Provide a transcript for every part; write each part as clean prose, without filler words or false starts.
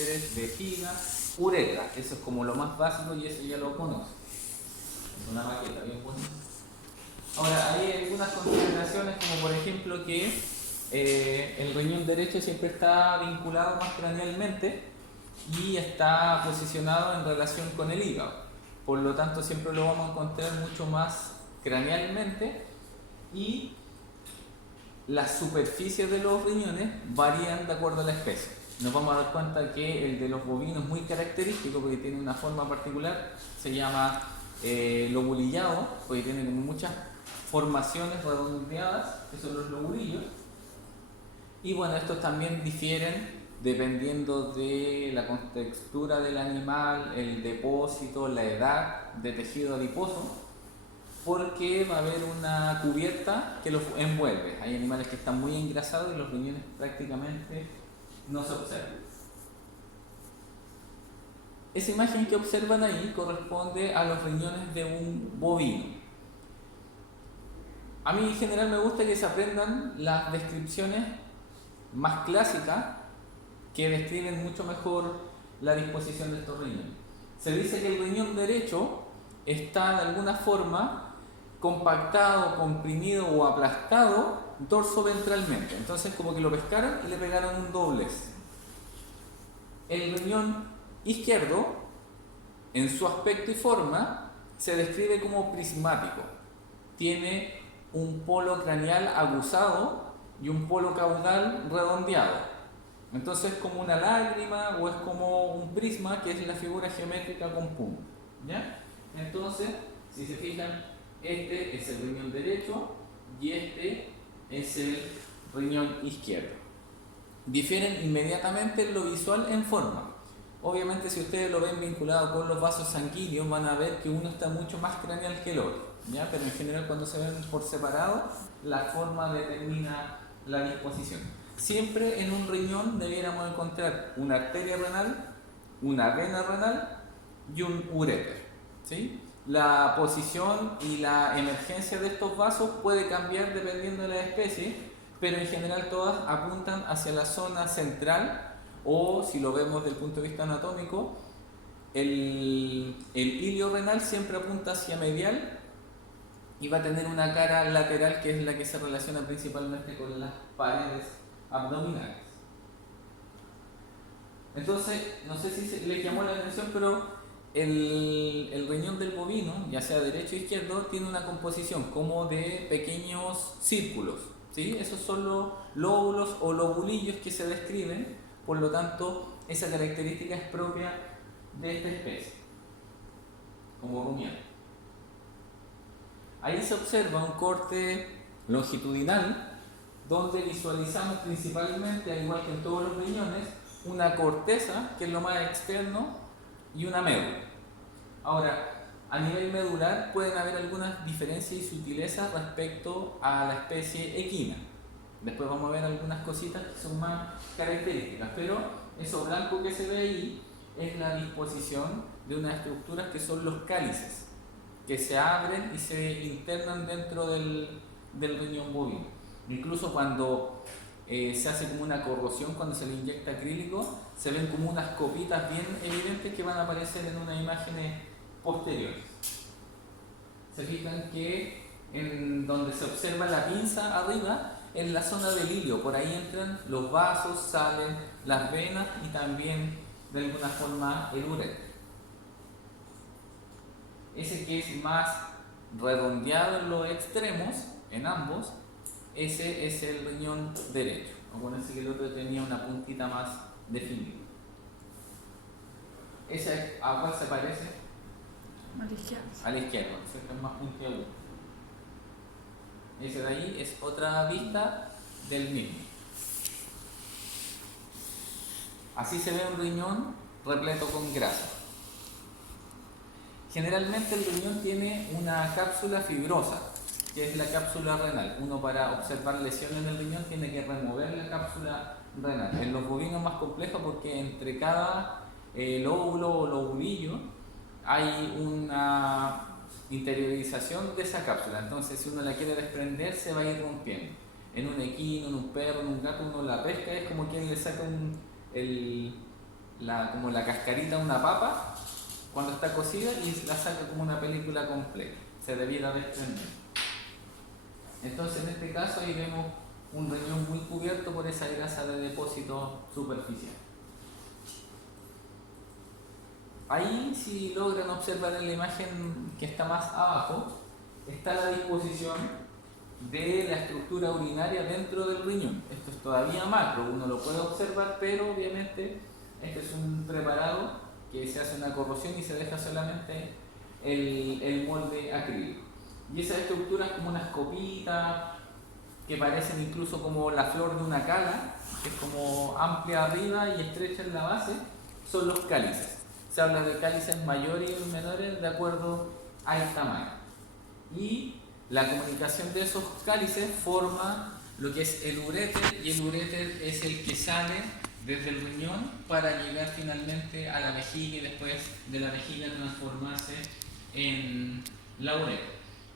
uréteres, vejiga, uretra. Eso es como lo más básico y eso ya lo conoce. Es una maqueta bien bonita. Ahora, hay algunas consideraciones como por ejemplo que el riñón derecho siempre está vinculado más cranealmente y está posicionado en relación con el hígado. Por lo tanto, siempre lo vamos a encontrar mucho más cranealmente y las superficies de los riñones varían de acuerdo a la especie. Nos vamos a dar cuenta que el de los bovinos es muy característico porque tiene una forma particular, se llama lobulillado, porque tiene como muchas formaciones redondeadas, que son los lobulillos. Y bueno, estos también difieren dependiendo de la contextura del animal, el depósito, la edad de tejido adiposo, porque va a haber una cubierta que los envuelve. Hay animales que están muy engrasados y los riñones prácticamente no se observan. Esa imagen que observan ahí corresponde a los riñones de un bovino. A mí en general me gusta que se aprendan las descripciones más clásicas que describen mucho mejor la disposición de estos riñones. Se dice que el riñón derecho está de alguna forma compactado, comprimido o aplastado dorsoventralmente. Entonces como que lo pescaron y le pegaron un doblez. El riñón izquierdo, en su aspecto y forma, se describe como prismático. Tiene un polo craneal aguzado y un polo caudal redondeado. Entonces es como una lágrima o es como un prisma, que es la figura geométrica con punta. ¿Ya? Entonces, si se fijan, este es el riñón derecho y este es el riñón izquierdo. Difieren inmediatamente en lo visual en forma. Obviamente si ustedes lo ven vinculado con los vasos sanguíneos van a ver que uno está mucho más craneal que el otro, ¿ya? Pero en general cuando se ven por separado la forma determina la disposición. Siempre en un riñón debiéramos encontrar una arteria renal, una vena renal y un uréter, ¿sí? La posición y la emergencia de estos vasos puede cambiar dependiendo de la especie, pero en general todas apuntan hacia la zona central, o si lo vemos desde el punto de vista anatómico, el ilio renal siempre apunta hacia medial y va a tener una cara lateral que es la que se relaciona principalmente con las paredes abdominales. Entonces, no sé si les llamó la atención, pero el riñón del bovino, ya sea derecho o izquierdo, tiene una composición como de pequeños círculos, ¿sí? Esos son los lóbulos o lobulillos que se describen, por lo tanto, esa característica es propia de esta especie, como rumiano. Ahí se observa un corte longitudinal donde visualizamos principalmente, al igual que en todos los riñones, una corteza, que es lo más externo, y una médula. Ahora, a nivel medular pueden haber algunas diferencias y sutilezas respecto a la especie equina. Después vamos a ver algunas cositas que son más características, pero eso blanco que se ve ahí es la disposición de unas estructuras que son los cálices, que se abren y se internan dentro del riñón bovino. Incluso cuando se hace como una corrosión, cuando se le inyecta acrílico, se ven como unas copitas bien evidentes que van a aparecer en unas imágenes posteriores. Se fijan que en donde se observa la pinza arriba, en la zona del ilio, por ahí entran los vasos, salen las venas y también de alguna forma el uréter. Ese que es más redondeado en los extremos, en ambos, ese es el riñón derecho. Acuérdense que el otro tenía una puntita más definida. ¿Ese a cuál se parece? A la izquierda. A la izquierda, ¿cierto? Es más puntiagudo. Ese de ahí es otra vista del mismo. Así se ve un riñón repleto con grasa. Generalmente el riñón tiene una cápsula fibrosa, que es la cápsula renal. Uno, para observar lesiones en el riñón, tiene que remover la cápsula renal. En los bovinos es más complejo porque entre cada lóbulo o lobulillo hay una interiorización de esa cápsula. Entonces, si uno la quiere desprender, se va a ir rompiendo. En un equino, en un perro, en un gato, uno la pesca, es como quien le saca como la cascarita de una papa cuando está cocida y la saca como una película completa. Se debiera desprender. Entonces en este caso ahí vemos un riñón muy cubierto por esa grasa de depósito superficial. Ahí, si logran observar en la imagen que está más abajo, está la disposición de la estructura urinaria dentro del riñón. Esto es todavía macro, uno lo puede observar, pero obviamente este es un preparado que se hace una corrosión y se deja solamente el molde acrílico. Y esas estructuras como unas copitas que parecen incluso como la flor de una cala, que es como amplia arriba y estrecha en la base, son los cálices. Se habla de cálices mayores y menores de acuerdo al tamaño. Y la comunicación de esos cálices forma lo que es el uréter, y el uréter es el que sale desde el riñón para llegar finalmente a la vejiga y después de la vejiga transformarse en la uretra.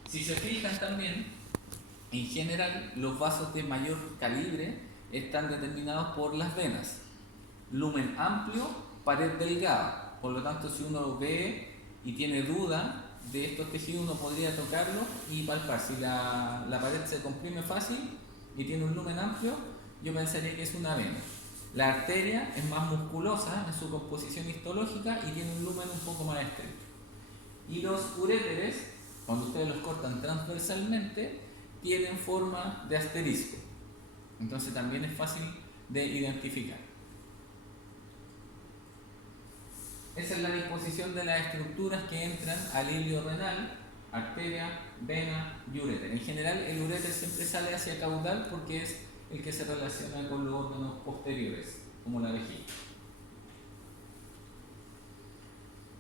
Si se fijan también, en general los vasos de mayor calibre están determinados por las venas. Lumen amplio, pared delgada. Por lo tanto, si uno ve y tiene duda de estos tejidos, uno podría tocarlo y palpar. Si la pared se comprime fácil y tiene un lumen amplio, yo pensaría que es una vena. La arteria es más musculosa en su composición histológica y tiene un lumen un poco más estrecho. Y los uréteres, cuando ustedes los cortan transversalmente, tienen forma de asterisco. Entonces también es fácil de identificar. Esa es la disposición de las estructuras que entran al hilo renal, arteria, vena y uréter. En general el uréter siempre sale hacia caudal porque es el que se relaciona con los órganos posteriores, como la vejiga.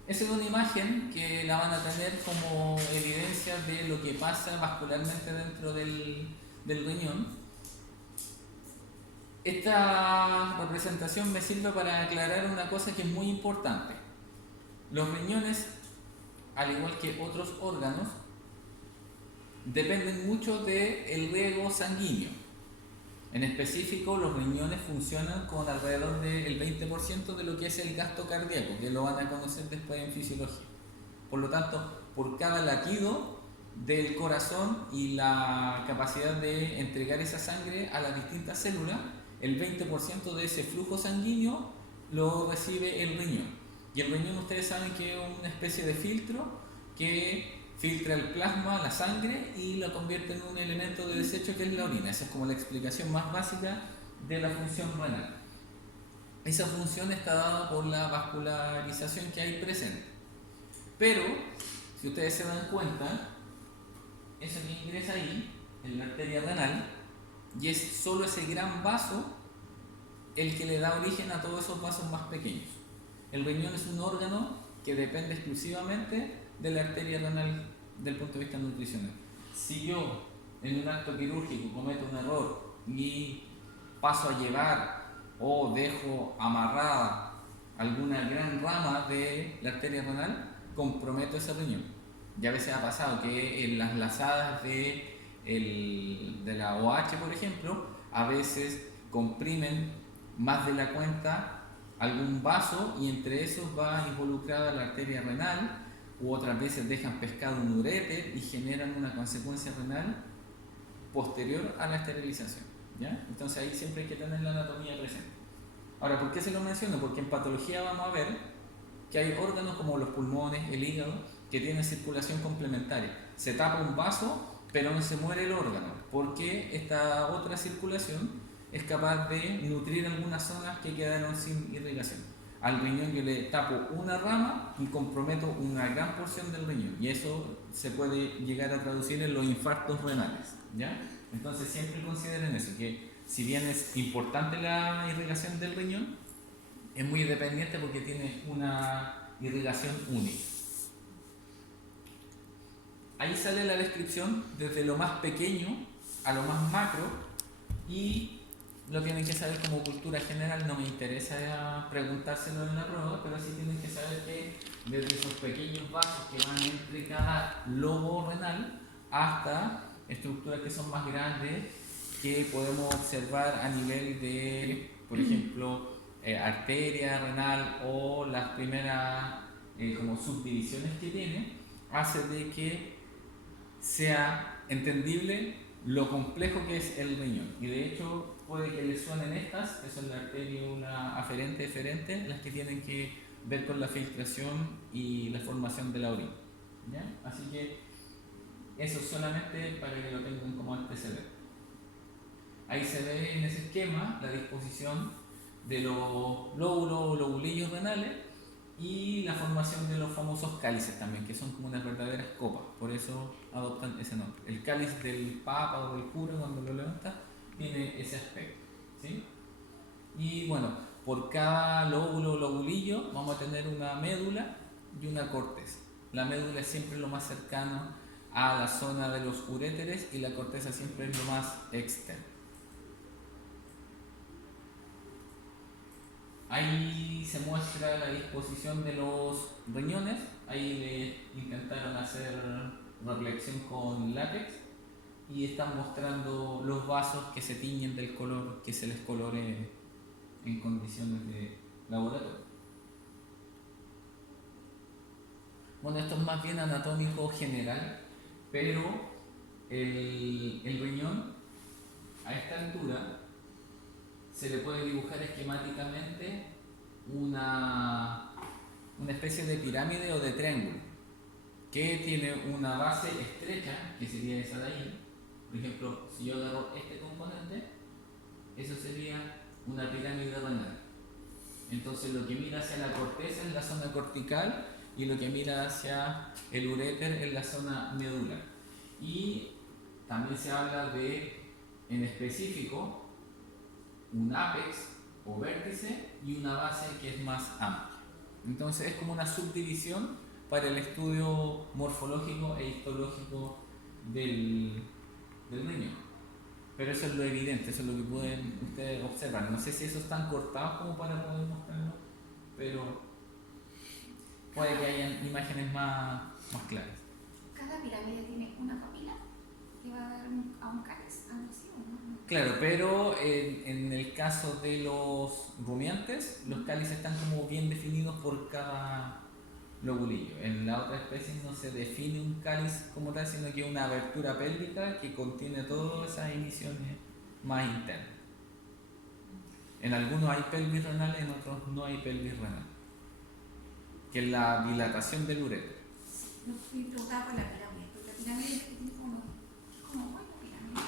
Esa es una imagen que la van a tener como evidencia de lo que pasa vascularmente dentro del riñón. Esta representación me sirve para aclarar una cosa que es muy importante. Los riñones, al igual que otros órganos, dependen mucho del riego sanguíneo. En específico, los riñones funcionan con alrededor del 20% de lo que es el gasto cardíaco, que lo van a conocer después en fisiología. Por lo tanto, por cada latido del corazón y la capacidad de entregar esa sangre a las distintas células, el 20% de ese flujo sanguíneo lo recibe el riñón. Y el riñón, ustedes saben que es una especie de filtro que filtra el plasma, la sangre, y lo convierte en un elemento de desecho que es la orina. Esa es como la explicación más básica de la función renal. Esa función está dada por la vascularización que hay presente. Pero, si ustedes se dan cuenta, eso que ingresa ahí, en la arteria renal, y es solo ese gran vaso el que le da origen a todos esos vasos más pequeños. El riñón es un órgano que depende exclusivamente de la arteria renal del punto de vista nutricional. Si yo en un acto quirúrgico cometo un error y paso a llevar o dejo amarrada alguna gran rama de la arteria renal, comprometo ese riñón. Ya a veces ha pasado que en las lazadas de la OH, por ejemplo, a veces comprimen más de la cuenta algún vaso y entre esos va involucrada la arteria renal, u otras veces dejan pescado un uréter y generan una consecuencia renal posterior a la esterilización, ¿ya? Entonces ahí siempre hay que tener la anatomía presente. Ahora, ¿por qué se lo menciono? Porque en patología vamos a ver que hay órganos como los pulmones, el hígado, que tienen circulación complementaria. Se tapa un vaso, pero no se muere el órgano, porque esta otra circulación es capaz de nutrir algunas zonas que quedaron sin irrigación. Al riñón yo le tapo una rama y comprometo una gran porción del riñón, y eso se puede llegar a traducir en los infartos renales, ¿ya? Entonces siempre consideren eso, que si bien es importante la irrigación del riñón, es muy dependiente porque tiene una irrigación única. Ahí sale la descripción desde lo más pequeño a lo más macro, y lo tienen que saber como cultura general. No me interesa preguntárselo en la prueba, pero sí tienen que saber que desde esos pequeños vasos que van entre cada lobo renal hasta estructuras que son más grandes, que podemos observar a nivel de, por ejemplo, arteria renal o las primeras como subdivisiones que tiene, hace de que sea entendible lo complejo que es el riñón. Y de hecho puede que les suenen estas, que son la arteriula aferente, eferente, las que tienen que ver con la filtración y la formación de la orina. ¿Ya? Así que eso solamente para que lo tengan como antecedente. Ahí se ve en ese esquema la disposición de los lóbulos o lobulillos renales y la formación de los famosos cálices también, que son como unas verdaderas copas, por eso adoptan ese nombre. El cáliz del papa o del cura cuando lo levanta tiene ese aspecto, ¿sí? Y bueno, por cada lóbulo o lobulillo vamos a tener una médula y una corteza. La médula es siempre lo más cercano a la zona de los uréteres y la corteza siempre es lo más externo. Ahí se muestra la disposición de los riñones. Ahí le intentaron hacer reflexión con látex y están mostrando los vasos que se tiñen del color que se les colore en condiciones de laboratorio. Bueno, esto es más bien anatómico general, pero el riñón a esta altura se le puede dibujar esquemáticamente una especie de pirámide o de triángulo que tiene una base estrecha, que sería esa de ahí. Por ejemplo, si yo agarro este componente, eso sería una pirámide renal. Entonces lo que mira hacia la corteza es la zona cortical y lo que mira hacia el uréter es la zona medular. Y también se habla de, en específico, un ápex o vértice y una base que es más amplia. Entonces es como una subdivisión para el estudio morfológico e histológico del riñón. Pero eso es lo evidente, eso es lo que pueden ustedes observar. No sé si esos están cortados como para poder mostrarlo, pero puede que hayan imágenes más claras. Cada pirámide tiene una papila que va a dar a un cáliz, algo así, ¿o no? Claro, pero en el caso de los rumiantes, los cálices están como bien definidos por cada lobulillo. En la otra especie no se define un cáliz como tal, sino que es una abertura pélvica que contiene todas esas emisiones más internas. En algunos hay pelvis renal, en otros no hay pelvis renal, que es la dilatación del uréter. No, me preguntaba por la pirámide, porque la pirámide es que tiene como buena pirámide.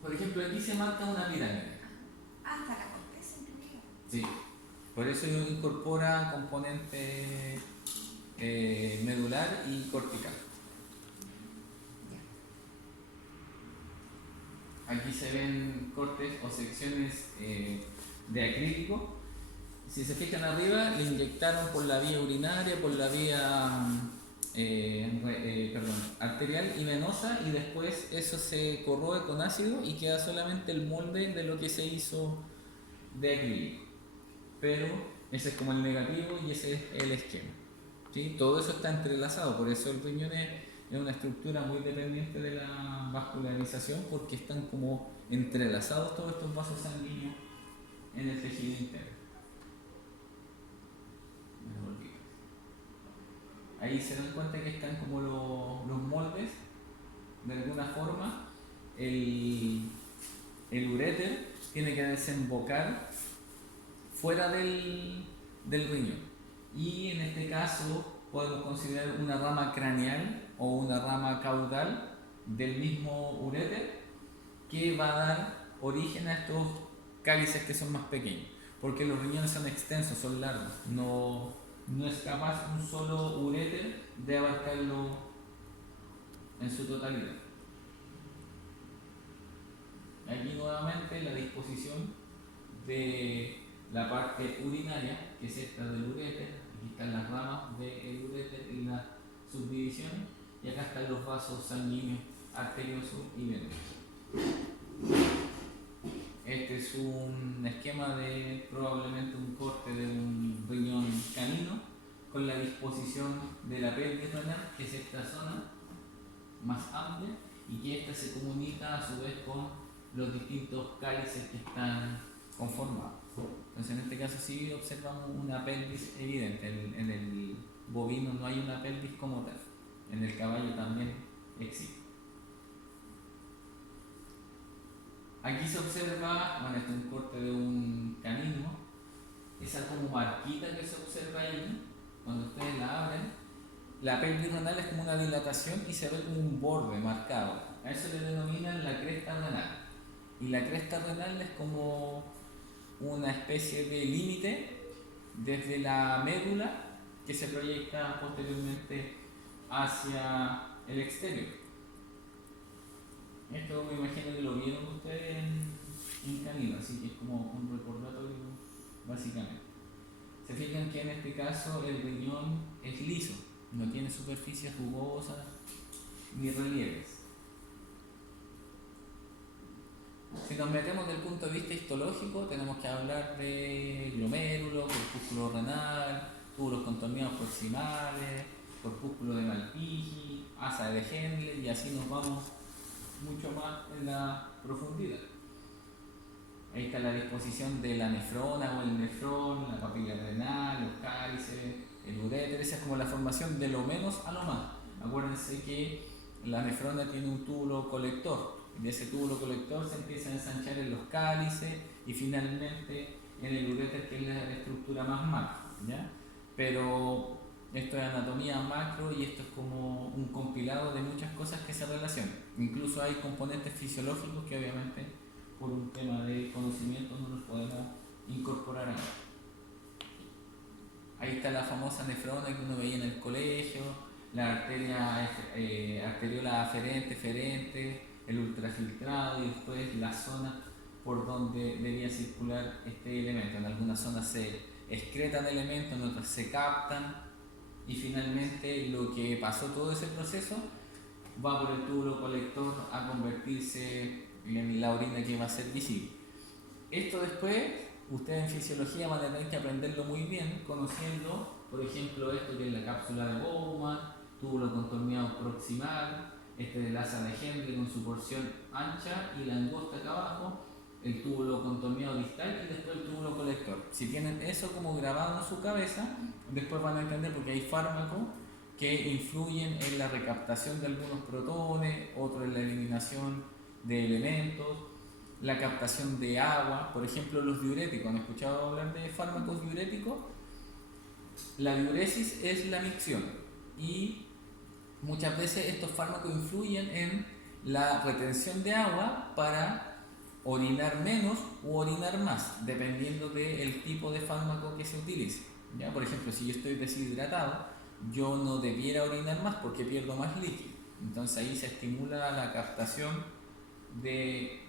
Por ejemplo, aquí se marca una pirámide. Hasta la corteza incluida. Sí, por eso incorpora componente medular y cortical. Aquí se ven cortes o secciones de acrílico. Si se fijan arriba, le inyectaron por la vía urinaria, por la vía arterial y venosa, y después eso se corroe con ácido y queda solamente el molde de lo que se hizo de acrílico. Pero ese es como el negativo y ese es el esquema. ¿Sí? Todo eso está entrelazado, por eso el riñón es una estructura muy dependiente de la vascularización, porque están como entrelazados todos estos vasos sanguíneos en el tejido interno. Ahí se dan cuenta que están como los moldes, de alguna forma. El uréter tiene que desembocar fuera del riñón. Y en este caso podemos considerar una rama craneal o una rama caudal del mismo uréter que va a dar origen a estos cálices que son más pequeños, porque los riñones son extensos, son largos, no es capaz un solo uréter de abarcarlo en su totalidad. Aquí nuevamente la disposición de la parte urinaria, que es esta del uréter. Aquí están las ramas del uréter y las subdivisiones, y acá están los vasos sanguíneos arteriosos y venosos. Este es un esquema de probablemente un corte de un riñón canino con la disposición de la pelvis renal, que es esta zona más amplia, y que esta se comunica a su vez con los distintos cálices que están conformados. Entonces en este caso sí observamos una pelvis evidente. En el bovino no hay una pelvis como tal. En el caballo también existe. Aquí se observa, bueno, este es un corte de un canino, esa como marquita que se observa ahí, cuando ustedes la abren, la pelvis renal es como una dilatación y se ve como un borde marcado. A eso le denominan la cresta renal. Y la cresta renal es como una especie de límite desde la médula que se proyecta posteriormente hacia el exterior. Esto me imagino que lo vieron ustedes en canino, así que es como un recordatorio básicamente. Se fijan que en este caso el riñón es liso, no tiene superficies rugosas ni relieves. Si nos metemos desde el punto de vista histológico, tenemos que hablar de glomérulo, corpúsculo renal, túbulos contorneados proximales, corpúsculo de Malpighi, asa de Henle, y así nos vamos mucho más en la profundidad. Ahí está la disposición de la nefrona o el nefrón, la papila renal, los cálices, el uréter. Esa es como la formación de lo menos a lo más. Acuérdense que la nefrona tiene un túbulo colector. De ese túbulo colector se empieza a ensanchar en los cálices y finalmente en el uréter, que es la estructura más macro, ¿ya? Pero esto es anatomía macro y esto es como un compilado de muchas cosas que se relacionan. Incluso hay componentes fisiológicos que obviamente por un tema de conocimiento no los podemos incorporar ahí. Ahí está la famosa nefrona que uno veía en el colegio, la arteria arteriola aferente, ferente, el ultrafiltrado y después la zona por donde debía circular este elemento. En algunas zonas se excretan elementos, en otras se captan y finalmente lo que pasó todo ese proceso va por el túbulo colector a convertirse en la orina que va a ser visible. Esto después, ustedes en fisiología van a tener que aprenderlo muy bien, conociendo, por ejemplo, esto que es la cápsula de Bowman, túbulo contorneado proximal, este del asa de Henle con su porción ancha y la angosta acá abajo, el túbulo contorneado distal y después el túbulo colector. Si tienen eso como grabado en su cabeza, después van a entender porque hay fármacos que influyen en la recaptación de algunos protones, otros en la eliminación de elementos, la captación de agua, por ejemplo los diuréticos. ¿Han escuchado hablar de fármacos diuréticos? La diuresis es la micción y muchas veces estos fármacos influyen en la retención de agua para orinar menos u orinar más, dependiendo del tipo de fármaco que se utilice. ¿Ya? Por ejemplo, si yo estoy deshidratado, yo no debiera orinar más porque pierdo más líquido. Entonces ahí se estimula la captación del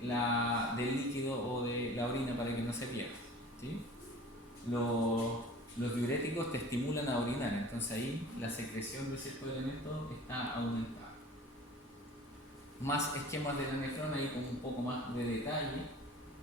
líquido o de la orina para que no se pierda, ¿sí? Los diuréticos te estimulan a orinar, entonces ahí la secreción de ciertos elementos está aumentada. Más esquemas de la nefrona ahí con un poco más de detalle,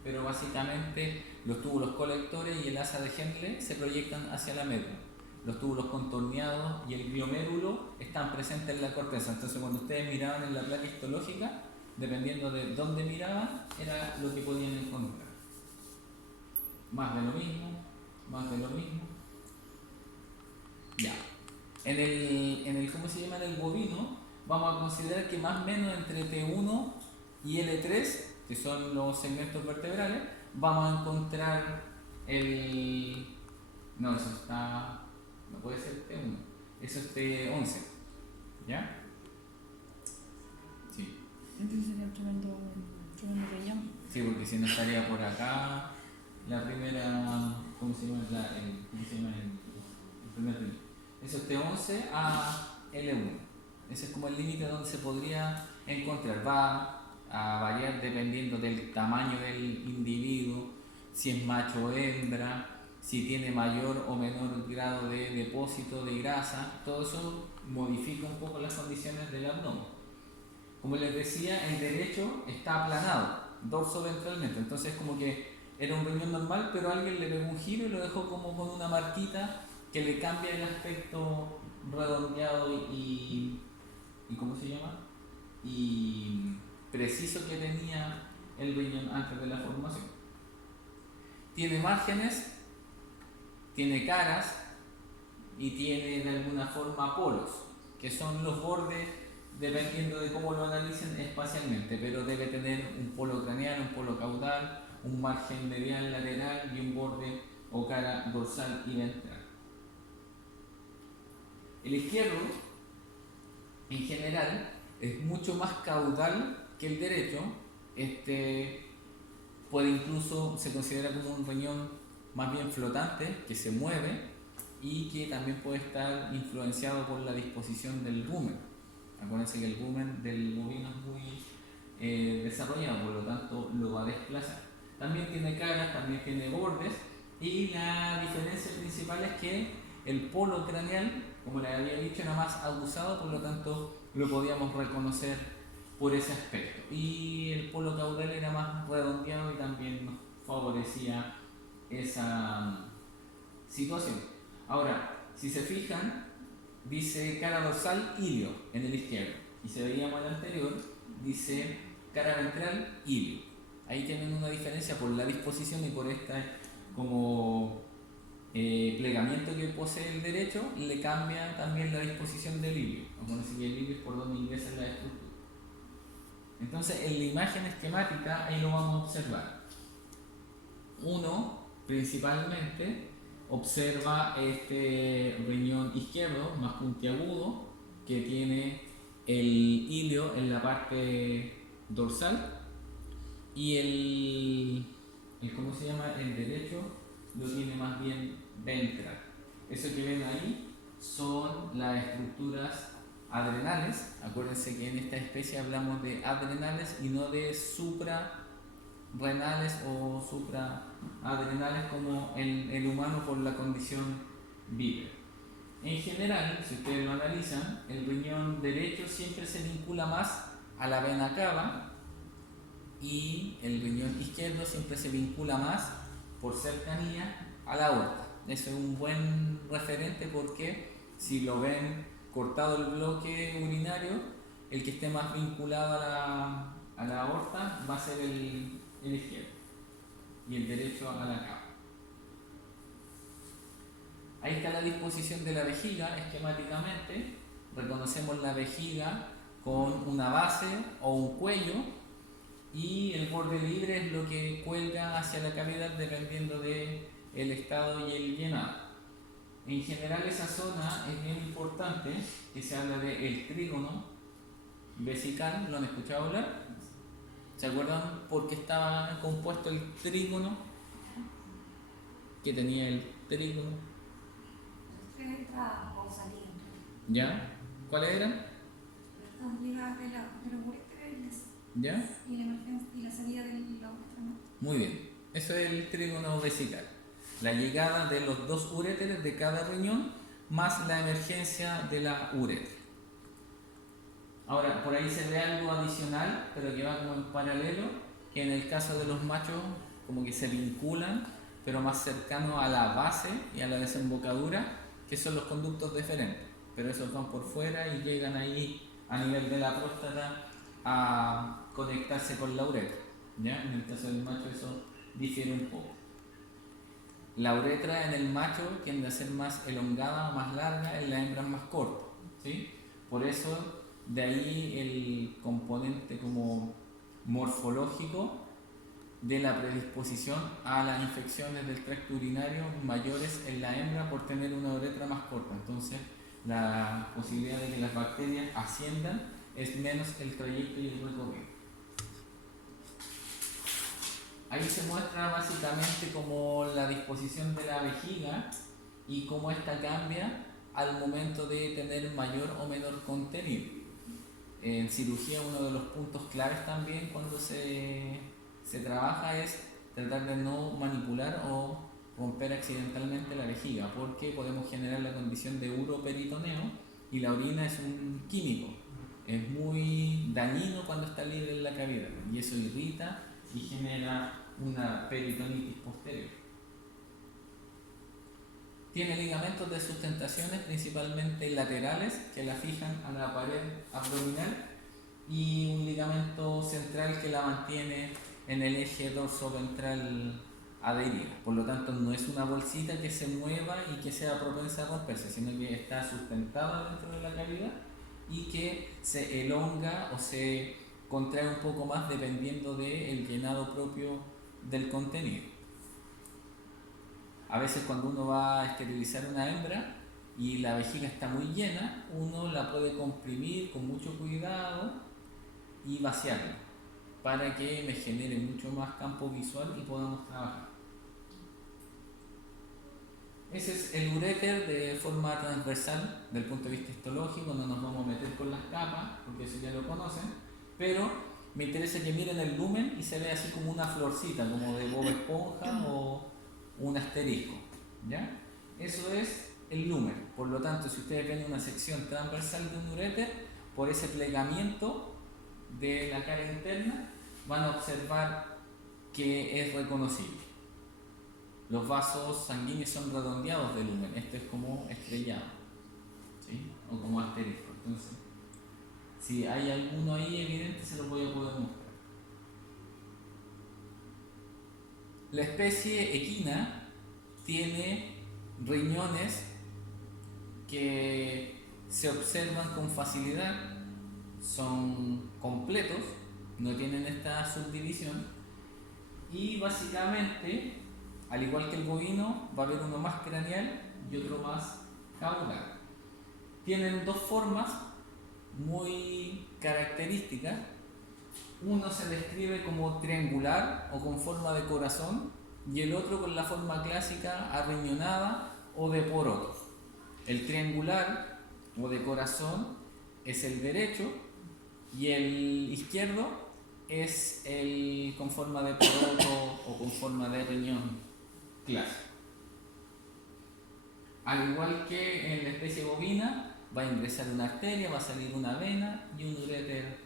pero básicamente los túbulos colectores y el asa de Henle se proyectan hacia la médula. Los túbulos contorneados y el glomérulo están presentes en la corteza. Entonces cuando ustedes miraban en la placa histológica, dependiendo de dónde miraban, era lo que podían encontrar. Más de lo mismo, más de lo mismo. Ya. En el ¿cómo se llama? En el bovino, vamos a considerar que más o menos entre T1 y L3, que son los segmentos vertebrales, vamos a encontrar el... No, eso está... No puede ser T1, eso es T11. ¿Ya? Sí. Entonces sería un tremendo riñón. Sí, porque si no estaría por acá la primera... ¿Cómo se llama? El primer riñón. Eso es T11 a L1. Ese es como el límite donde se podría encontrar. Va a variar dependiendo del tamaño del individuo, si es macho o hembra, si tiene mayor o menor grado de depósito de grasa. Todo eso modifica un poco las condiciones del abdomen. Como les decía, el derecho está aplanado, dorso-ventralmente. Entonces como que era un riñón normal, pero alguien le pegó un giro y lo dejó como con una marquita que le cambia el aspecto redondeado y ¿cómo se llama? Y preciso que tenía el riñón antes de la formación. tiene márgenes, tiene caras y tiene de alguna forma polos, que son los bordes, dependiendo de cómo lo analicen espacialmente, pero debe tener un polo craneal, un polo caudal, un margen medial lateral y un borde o cara dorsal y ventral. El izquierdo, en general, es mucho más caudal que el derecho. Puede incluso, se considera como un riñón más bien flotante, que se mueve y que también puede estar influenciado por la disposición del rumen. Acuérdense que el rumen del bovino es muy desarrollado, por lo tanto lo va a desplazar. También tiene caras, también tiene bordes, y la diferencia principal es que el polo craneal, como les había dicho, era más abusado, por lo tanto lo podíamos reconocer por ese aspecto. Y el polo caudal era más redondeado y también nos favorecía esa situación. Ahora, si se fijan, dice cara dorsal, ilio en el izquierdo. Y si veíamos el anterior, dice cara ventral, ilio. Ahí tienen una diferencia por la disposición y por esta como plegamiento que posee el derecho, le cambia también la disposición del ilio. Vamos a decir que el ilio es por donde ingresa la estructura. Entonces, en la imagen esquemática, ahí lo vamos a observar. Uno, principalmente, observa este riñón izquierdo más puntiagudo que tiene el ilio en la parte dorsal y el ¿cómo se llama? El derecho lo tiene más bien ventral. Eso que ven ahí son las estructuras adrenales. Acuérdense que en esta especie hablamos de adrenales y no de suprarrenales o supraadrenales como el humano por la condición vípera. En general, si ustedes lo analizan, el riñón derecho siempre se vincula más a la vena cava y el riñón izquierdo siempre se vincula más por cercanía a la aorta. Eso es un buen referente porque si lo ven cortado el bloque urinario, el que esté más vinculado a la aorta va a ser el izquierdo y el derecho a la cava. Ahí está la disposición de la vejiga esquemáticamente. Reconocemos la vejiga con una base o un cuello y el borde libre es lo que cuelga hacia la cavidad dependiendo del estado y el llenado. En general esa zona es bien importante, que se habla del trígono vesical. ¿Lo han escuchado hablar? ¿Se acuerdan por qué estaba compuesto el trígono? ¿Qué tenía el trígono? Entrada o salida. ¿Ya? ¿Cuáles eran? Están ligadas de los uréteres ¿Ya? y la emergencia y la salida de la otra, ¿no? Muy bien. Eso es el trígono vesical. La llegada de los dos uréteres de cada riñón más la emergencia de la uretra. Ahora, por ahí se ve algo adicional, pero que va como en paralelo, que en el caso de los machos como que se vinculan, pero más cercano a la base y a la desembocadura, que son los conductos deferentes. Pero esos van por fuera y llegan ahí a nivel de la próstata a conectarse con la uretra. ¿Ya? En el caso del macho eso difiere un poco. La uretra en el macho tiende a ser más elongada o más larga, en la hembra es más corta, ¿sí? Por eso de ahí el componente como morfológico de la predisposición a las infecciones del tracto urinario mayores en la hembra por tener una uretra más corta. Entonces la posibilidad de que las bacterias asciendan es menos el trayecto y el recorrido. Ahí se muestra básicamente como la disposición de la vejiga y cómo esta cambia al momento de tener mayor o menor contenido. En cirugía uno de los puntos claves también cuando se trabaja es tratar de no manipular o romper accidentalmente la vejiga, porque podemos generar la condición de uroperitoneo y la orina es un químico, es muy dañino cuando está libre en la cavidad y eso irrita y genera una peritonitis posterior. Tiene ligamentos de sustentaciones principalmente laterales que la fijan a la pared abdominal y un ligamento central que la mantiene en el eje dorso-ventral adherida. Por lo tanto, no es una bolsita que se mueva y que sea propensa a romperse, sino que está sustentada dentro de la cavidad y que se elonga o se contrae un poco más dependiendo del llenado propio del contenido. A veces cuando uno va a esterilizar una hembra y la vejiga está muy llena, uno la puede comprimir con mucho cuidado y vaciarla para que me genere mucho más campo visual y podamos trabajar. Ese es el uréter de forma transversal del punto de vista histológico. No nos vamos a meter con las capas porque eso ya lo conocen, pero me interesa que miren el lumen y se ve así como una florcita, como de Bob Esponja o un asterisco, ¿ya? Eso es el lumen. Por lo tanto, si ustedes ven una sección transversal de un uréter, por ese plegamiento de la cara interna, van a observar que es reconocible. Los vasos sanguíneos son redondeados de lumen, este es como estrellado, ¿sí? O como asterisco. Entonces, si hay alguno ahí evidente, se lo voy a poder mostrar. La especie equina tiene riñones que se observan con facilidad, son completos, no tienen esta subdivisión y básicamente, al igual que el bovino, va a haber uno más craneal y otro más caudal. Tienen dos formas muy características. Uno se describe como triangular o con forma de corazón y el otro con la forma clásica arriñonada o de poroto. El triangular o de corazón es el derecho y el izquierdo es el con forma de poroto o con forma de riñón clásico. Al igual que en la especie bovina, va a ingresar una arteria, va a salir una vena y un uréter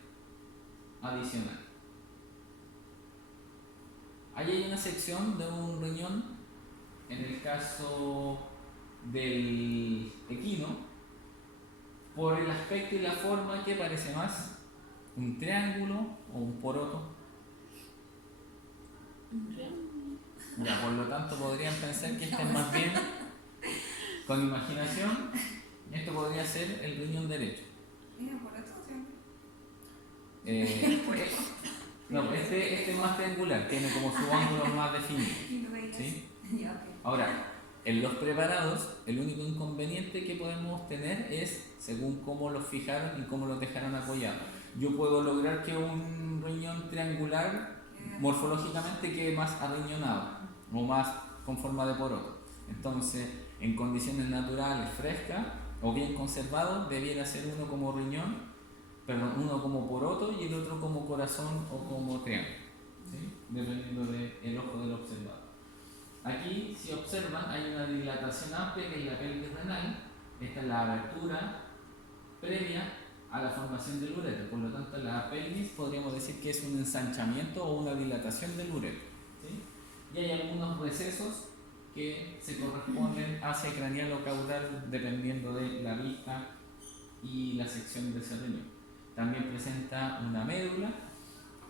adicional. Ahí hay una sección de un riñón, en el caso del equino, por el aspecto y la forma que parece más un triángulo o un poroto. Ya, por lo tanto podrían pensar que este es más bien, con imaginación, esto podría ser el riñón derecho. Mira, por esto, No, este es más triangular, tiene como su ángulo más definido. ¿Sí? Ahora, en los preparados, el único inconveniente que podemos tener es según cómo los fijaron y cómo los dejaron apoyados. Yo puedo lograr que un riñón triangular morfológicamente quede más arriñonado o más con forma de poroto. Entonces, en condiciones naturales frescas o bien conservados, debiera ser uno como riñón, perdón, uno como poroto y el otro como corazón o como triángulo, ¿sí? Dependiendo del ojo del observador. Aquí, si observan, hay una dilatación amplia que es la pelvis renal. Esta es la abertura previa a la formación del ureter. Por lo tanto, la pelvis podríamos decir que es un ensanchamiento o una dilatación del ureter, ¿sí? Y hay algunos recesos que se corresponden hacia craneal o caudal dependiendo de la vista y la sección de ese riñón. También presenta una médula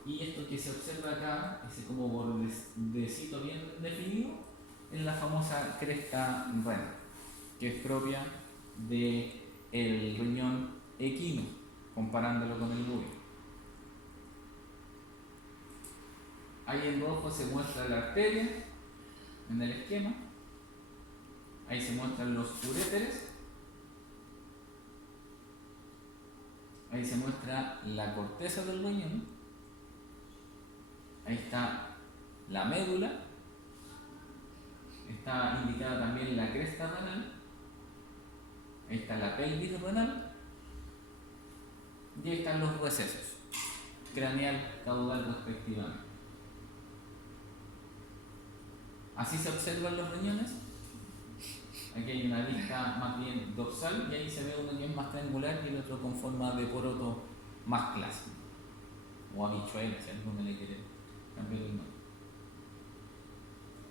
y esto que se observa acá, ese como bordecito bien definido, es la famosa cresta renal, que es propia del riñón equino, comparándolo con el bovino. Ahí en rojo se muestra la arteria en el esquema, ahí se muestran los uréteres, ahí se muestra la corteza del riñón, ahí está la médula, está indicada también la cresta renal, ahí está la pelvis renal y ahí están los recesos, craneal, caudal respectivamente. Así se observan los riñones. Aquí hay una vista más bien dorsal y ahí se ve uno que es más triangular y el otro con forma de poroto más clásico. O habichuela, si alguno le quiere cambiar el nombre.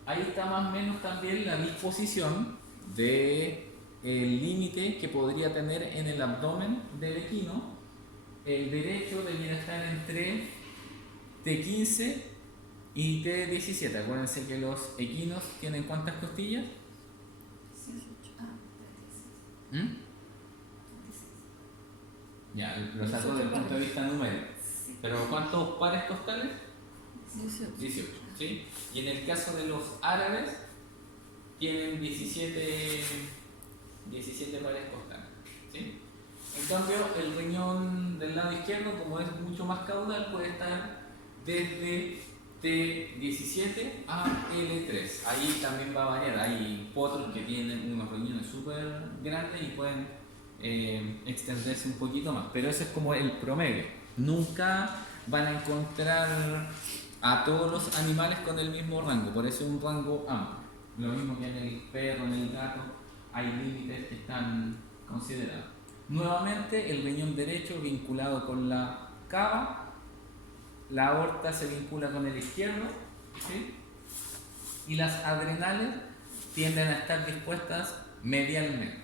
Ahí está más o menos también la disposición del límite que podría tener en el abdomen del equino. El derecho debiera estar entre T15 Y T17, acuérdense que los equinos tienen ¿cuántas costillas? Ah, ¿Mm? Ya, lo saco desde el punto de vista numérico. sí. Pero ¿cuántos pares costales? 18. 18, ¿sí? Y en el caso de los árabes, tienen 17 pares costales, ¿sí? En cambio, el riñón del lado izquierdo, como es mucho más caudal, puede estar desde T17 a L3. Ahí también va a variar. Hay potros que tienen unos riñones súper grandes y pueden extenderse un poquito más. Pero ese es como el promedio. Nunca van a encontrar a todos los animales con el mismo rango. Por eso es un rango amplio. Lo mismo que en el perro, en el gato, hay límites que están considerados. Nuevamente, el riñón derecho vinculado con la cava, la aorta se vincula con el izquierdo, ¿sí? Y las adrenales tienden a estar dispuestas medialmente.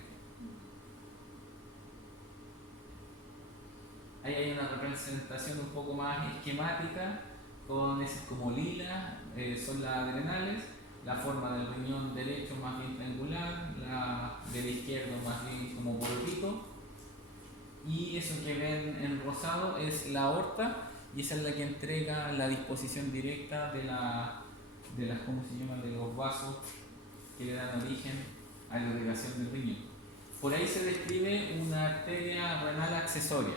Ahí hay una representación un poco más esquemática, con esas como lila, son las adrenales, la forma del riñón derecho más bien triangular, la del izquierdo más bien como bolito. Y eso que ven en rosado es la aorta, y esa es la que entrega la disposición directa de las ¿cómo se llama?, de los vasos que le dan origen a la irrigación del riñón. Por ahí se describe una arteria renal accesoria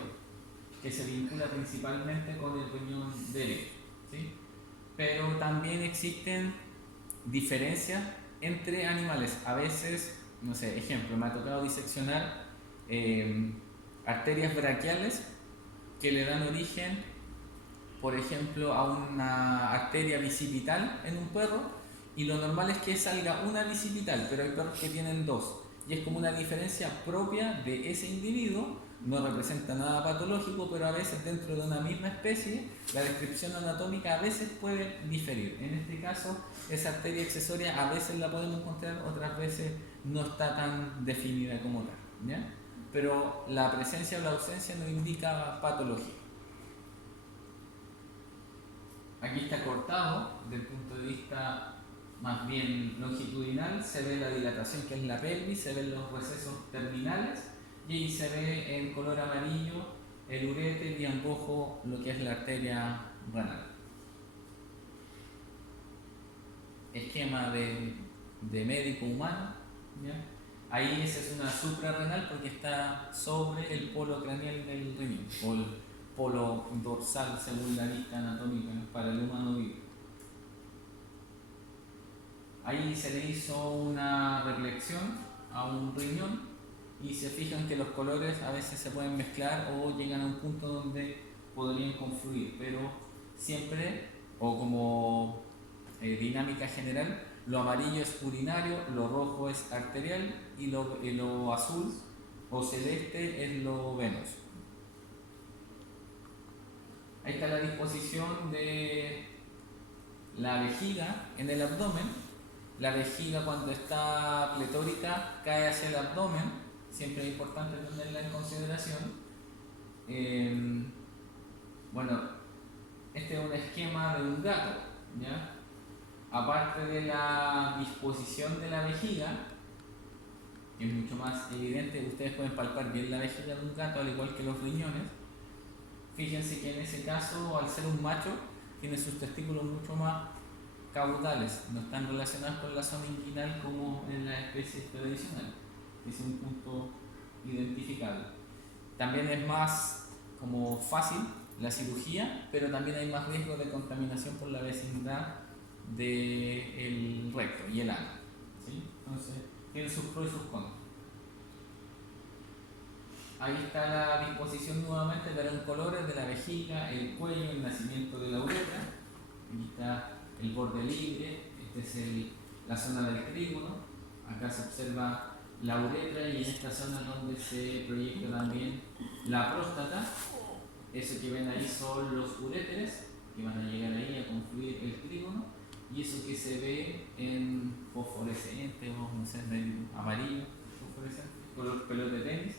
que se vincula principalmente con el riñón derecho, ¿sí? Pero también existen diferencias entre animales. A veces, no sé, ejemplo, me ha tocado diseccionar arterias braquiales que le dan origen, por ejemplo, a una arteria bicipital en un perro, y lo normal es que salga una bicipital, pero hay perros que tienen dos, y es como una diferencia propia de ese individuo. No representa nada patológico, pero a veces dentro de una misma especie la descripción anatómica a veces puede diferir. En este caso, esa arteria accesoria a veces la podemos encontrar, otras veces no está tan definida como tal, ¿ya? Pero la presencia o la ausencia no indica patología. Aquí está cortado desde el punto de vista más bien longitudinal, se ve la dilatación que es la pelvis, se ven los recesos terminales, y ahí se ve en color amarillo el uréter y en rojo lo que es la arteria renal. Esquema de médico humano, ¿ya? Ahí esa es una suprarrenal porque está sobre el polo craneal del riñón, o el polo dorsal según la vista anatómica para el humano vivo. Ahí se le hizo una reflexión a un riñón, y se fijan que los colores a veces se pueden mezclar o llegan a un punto donde podrían confluir, pero siempre, o como dinámica general, lo amarillo es urinario, lo rojo es arterial y lo azul o celeste es lo venoso. Ahí está la disposición de la vejiga en el abdomen. La vejiga, cuando está pletórica, cae hacia el abdomen. Siempre es importante tenerla en consideración. Bueno, este es un esquema de un gato, ¿ya? Aparte de la disposición de la vejiga, que es mucho más evidente, ustedes pueden palpar bien la vejiga de un gato, al igual que los riñones. Fíjense que en ese caso, al ser un macho, tiene sus testículos mucho más caudales, no están relacionados con la zona inguinal como en las especies tradicionales. Es un punto identificable. También es más como fácil la cirugía, pero también hay más riesgo de contaminación por la vecindad del recto y el ano, ¿sí? Entonces, tiene sus pros y sus contras. Ahí está la disposición nuevamente, pero en colores de la vejiga, el cuello, el nacimiento de la uretra. Aquí está el borde libre, esta es la zona del trígono. Acá se observa la uretra, y en esta zona donde se proyecta también la próstata. Eso que ven ahí son los uréteres que van a llegar ahí a confluir el trígono, y eso que se ve en fosforescente o no sé, amarillo, fosforescente, color pelota de tenis,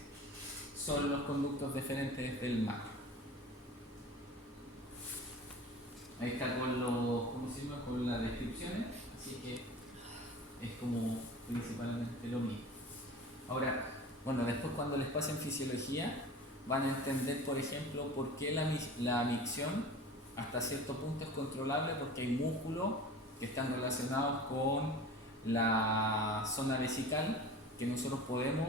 son los conductos deferentes del mar. Ahí está con los, ¿cómo se llama?, Así que es como principalmente lo mismo. Ahora, bueno, después cuando les pasen fisiología van a entender, por ejemplo, por qué la micción hasta cierto punto es controlable, porque hay músculos que están relacionados con la zona vesical que nosotros podemos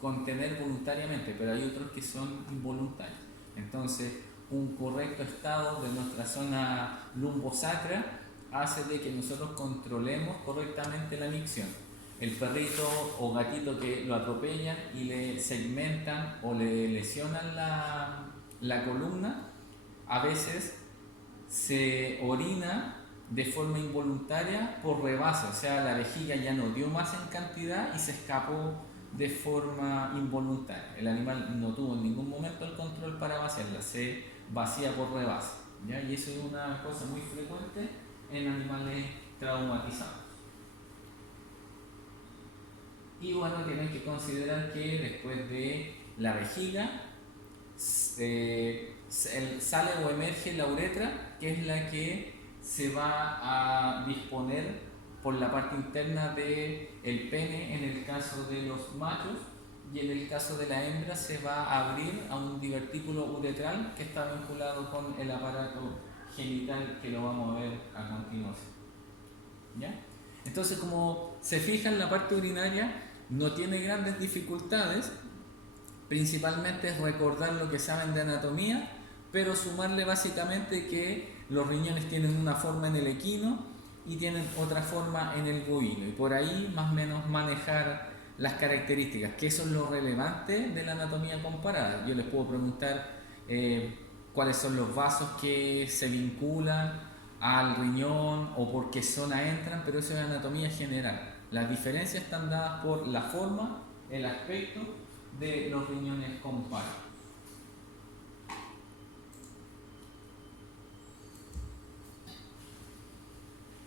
contener voluntariamente, pero hay otros que son involuntarios. Entonces, un correcto estado de nuestra zona lumbosacra hace de que nosotros controlemos correctamente la micción. El perrito o gatito que lo atropellan y le segmentan o le lesionan la columna, a veces se orina de forma involuntaria por rebase, o sea, la vejiga ya no dio más en cantidad y se escapó de forma involuntaria. El animal no tuvo en ningún momento el control para vaciarla, se vacía por rebase, ¿ya? Y eso es una cosa muy frecuente en animales traumatizados. Y bueno, tienen que considerar que después de la vejiga sale o emerge la uretra, que es la que se va a disponer por la parte interna del pene en el caso de los machos, y en el caso de la hembra se va a abrir a un divertículo uretral que está vinculado con el aparato genital, que lo vamos a ver a continuación. ¿Ya? Entonces, como se fijan, la parte urinaria no tiene grandes dificultades, principalmente es recordar lo que saben de anatomía, pero sumarle básicamente que los riñones tienen una forma en el equino y tienen otra forma en el bovino, y por ahí más o menos manejar las características, que eso es lo relevante de la anatomía comparada. Yo les puedo preguntar cuáles son los vasos que se vinculan al riñón o por qué zona entran, pero eso es anatomía general. Las diferencias están dadas por la forma, el aspecto de los riñones comparados.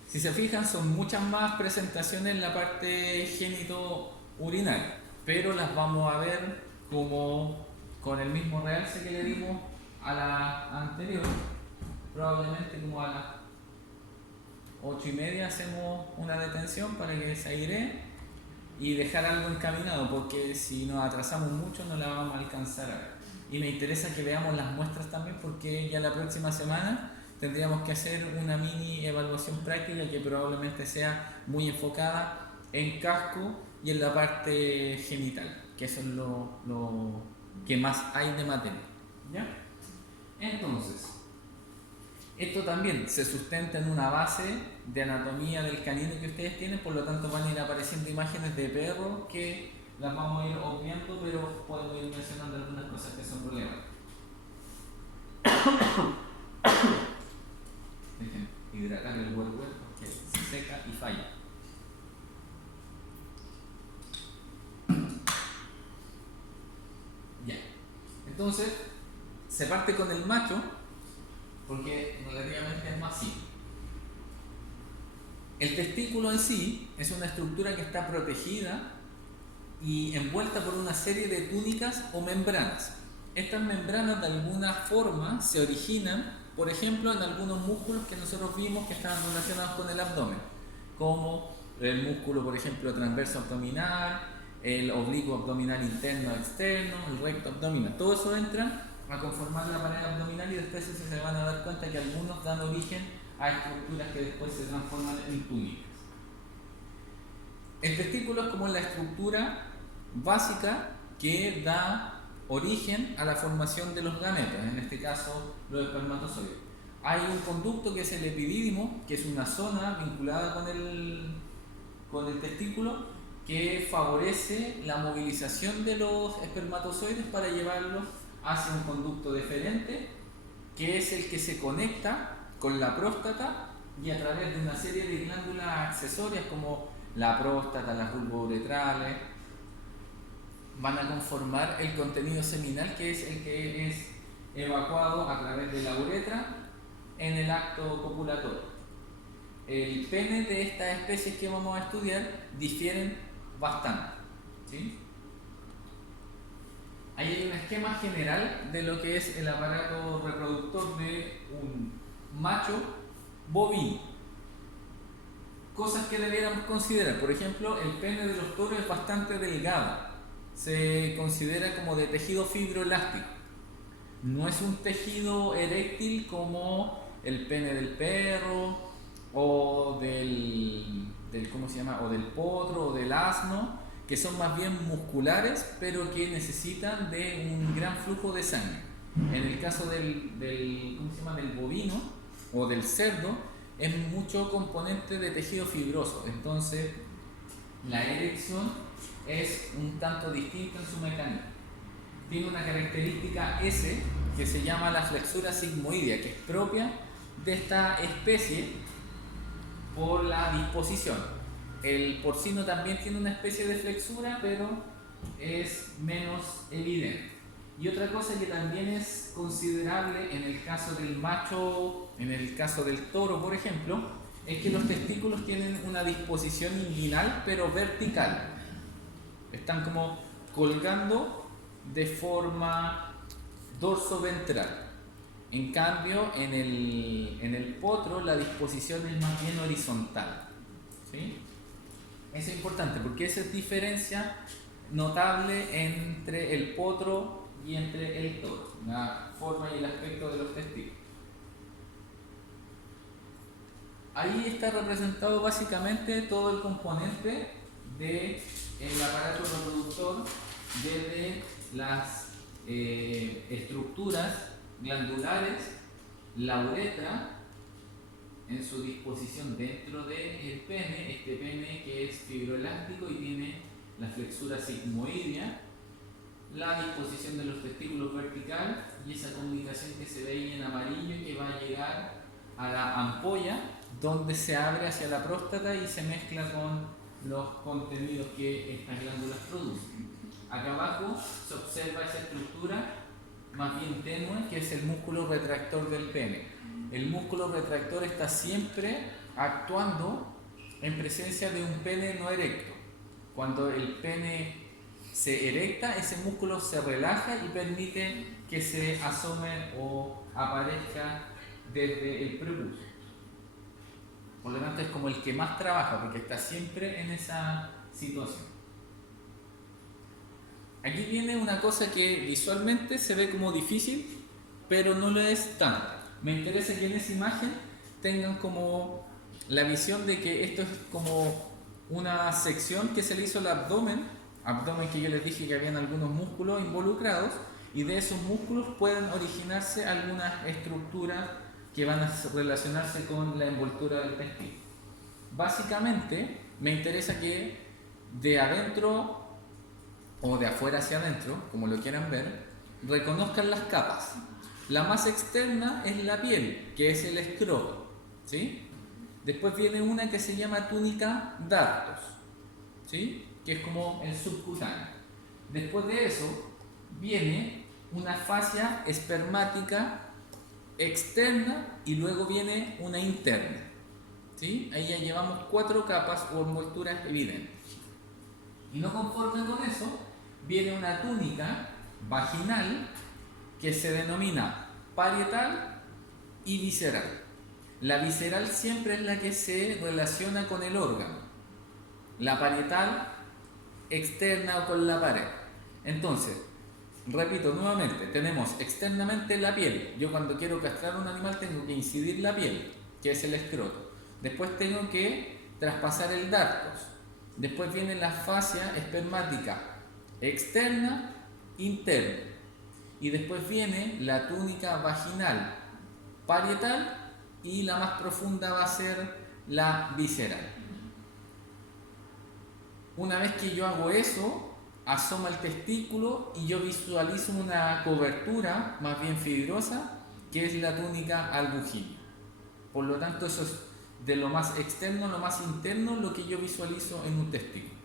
Si se fijan, son muchas más presentaciones en la parte genito-urinaria, pero las vamos a ver como con el mismo realce que le dimos a la anterior. Probablemente como a las 8:30 hacemos una detención para que se airee y dejar algo encaminado, porque si nos atrasamos mucho no la vamos a alcanzar a ver. Y me interesa que veamos las muestras también, porque ya la próxima semana tendríamos que hacer una mini evaluación práctica que probablemente sea muy enfocada en casco y en la parte genital, que eso es lo que más hay de materia. ¿Ya? Entonces, esto también se sustenta en una base de anatomía del canino que ustedes tienen, por lo tanto van a ir apareciendo imágenes de perros que las vamos a ir obviando, pero podemos ir mencionando algunas cosas que son relevantes. Dejen hidratar el huevo porque se seca y falla. Ya. Entonces, se parte con el macho porque relativamente es más simple. El testículo en sí es una estructura que está protegida y envuelta por una serie de túnicas o membranas. Estas membranas de alguna forma se originan, por ejemplo, en algunos músculos que nosotros vimos que estaban relacionados con el abdomen, como el músculo, por ejemplo, transverso abdominal, el oblicuo abdominal interno externo, el recto abdominal. Todo eso entra a conformar la pared abdominal y después se van a dar cuenta que algunos dan origen a estructuras que después se transforman en túnicas. El testículo es como la estructura básica que da origen a la formación de los gametos, en este caso los espermatozoides. Hay un conducto que es el epidídimo, que es una zona vinculada con el testículo que favorece la movilización de los espermatozoides para llevarlos hacia un conducto deferente, que es el que se conecta con la próstata y a través de una serie de glándulas accesorias como la próstata, las vulvouretrales, van a conformar el contenido seminal, que es el que es evacuado a través de la uretra en el acto copulatorio. El pene de estas especies que vamos a estudiar difieren bastante, ¿sí? Ahí hay un esquema general de lo que es el aparato reproductor de un macho bovino. cosas que debiéramos considerar. Por ejemplo, el pene de los toros es bastante delgado. Se considera como de tejido fibroelástico. No es un tejido eréctil como el pene del perro o ¿cómo se llama? O del potro o del asno, que son más bien musculares, pero que necesitan de un gran flujo de sangre. En el caso ¿cómo se llama? Del bovino o del cerdo, es mucho componente de tejido fibroso. Entonces, la erección es un tanto distinta en su mecanismo. Tiene una característica S que se llama la flexura sigmoidea, que es propia de esta especie por la disposición. El porcino también tiene una especie de flexura, pero es menos evidente. Y otra cosa que también es considerable en el caso del macho, en el caso del toro, por ejemplo, es que los testículos tienen una disposición inguinal, pero vertical. Están como colgando de forma dorsoventral. En cambio, en el potro la disposición es más bien horizontal. ¿Sí? Eso es importante porque esa es diferencia notable entre el potro y entre el toro, la forma y el aspecto de los testículos. Ahí está representado básicamente todo el componente del aparato reproductor, desde las estructuras glandulares, la uretra en su disposición dentro del pene, este pene que es fibroelástico y tiene la flexura sigmoidea, la disposición de los testículos vertical y esa comunicación que se ve ahí en amarillo que va a llegar a la ampolla, donde se abre hacia la próstata y se mezcla con los contenidos que estas glándulas producen. Acá abajo se observa esa estructura más bien tenue, que es el músculo retractor del pene. El músculo retractor está siempre actuando en presencia de un pene no erecto. Cuando el pene se erecta, ese músculo se relaja y permite que se asome o aparezca desde el prepucio. Por lo tanto, es como el que más trabaja, porque está siempre en esa situación. Aquí viene una cosa que visualmente se ve como difícil, pero no lo es tanto. Me interesa que en esa imagen tengan como la visión de que esto es como una sección que se le hizo al abdomen que yo les dije que habían algunos músculos involucrados, y de esos músculos pueden originarse algunas estructuras que van a relacionarse con la envoltura del testículo. Básicamente me interesa que de adentro o de afuera hacia adentro, como lo quieran ver, reconozcan las capas. La más externa es la piel, que es el escroto, ¿sí? Después viene una que se llama túnica dartos, ¿sí? Que es como el subcutáneo. Después de eso viene una fascia espermática externa y luego viene una interna, ¿sí? Ahí ya llevamos 4 capas o envolturas evidentes. Y no conforme con eso, viene una túnica vaginal que se denomina parietal y visceral. La visceral siempre es la que se relaciona con el órgano, la parietal externa o con la pared. Entonces, repito nuevamente, tenemos externamente la piel. Yo cuando quiero castrar a un animal tengo que incidir la piel, que es el escroto. Después tengo que traspasar el dartos. Después viene la fascia espermática externa, interna. Y después viene la túnica vaginal parietal y la más profunda va a ser la visceral. Una vez que yo hago eso, asoma el testículo y yo visualizo una cobertura más bien fibrosa que es la túnica albuginea. Por lo tanto, eso es de lo más externo a lo más interno lo que yo visualizo en un testículo.